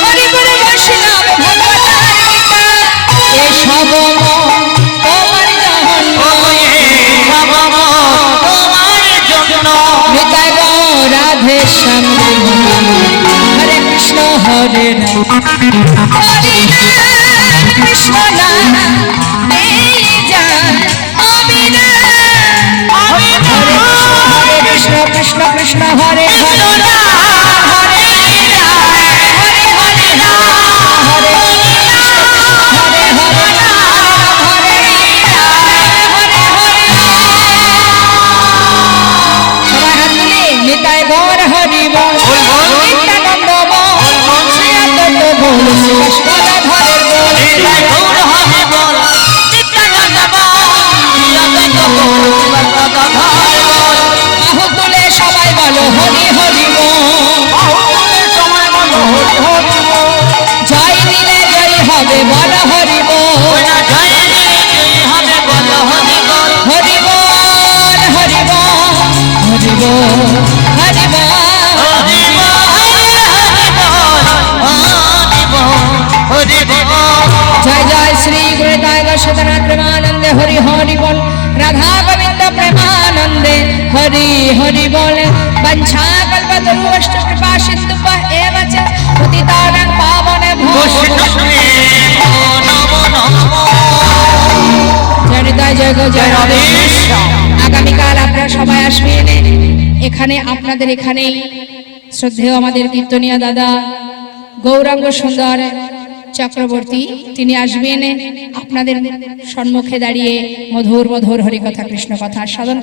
হরি গুরু বৈষ্ণব ভগবতার গীতা এসব তোমার জন্য হৃদয় রাধে শ্যাম হরে কৃষ্ণ হরে রাম হরে নাম কৃষ্ণ নাম গেয়ে যা অবিরাম হরে কৃষ্ণ কৃষ্ণ কৃষ্ণ হরে হরে হরে হরে হরে রাম হরে কৃষ্ণ হরে হরে রাম হরে হরে হরে সবাই হাত তুলে নিতাই গৌর হরি বল নিত্যানন্দ বল শ্রী অদ্বৈত বল শ্রী কৃষ্ণ রাধার বল বাহু তুলে সবাই বলো হরি হরি বল জয় দিলে জয় হবে বল হরি বল হরি বল হরি বল হরি বল হরি বল জয় জয় শ্রী গুরুদায় সদনাথ প্রেমানন্দে হরি হরি বল রাধা গোবিন্দ প্রেমানন্দে হরি হরি বল বঞ্ছা কল্পতরুষ্ট কৃপা সিন্ধু এব চ পতিতানাং পাবনে ভো জয় হৃদয় জয় গো জয় রাধে আগামীকাল আপনারা সবাই আসবেন এখানে আপনাদের এখানেই শ্রদ্ধেয় আমাদের কীর্তনীয় দাদা গৌরাঙ্গ সুন্দর চক্রবর্তী তিনি আসবেন আপনাদের সম্মুখে দাঁড়িয়ে মধুর মধুর হরিকথা কৃষ্ণ কথা সাধন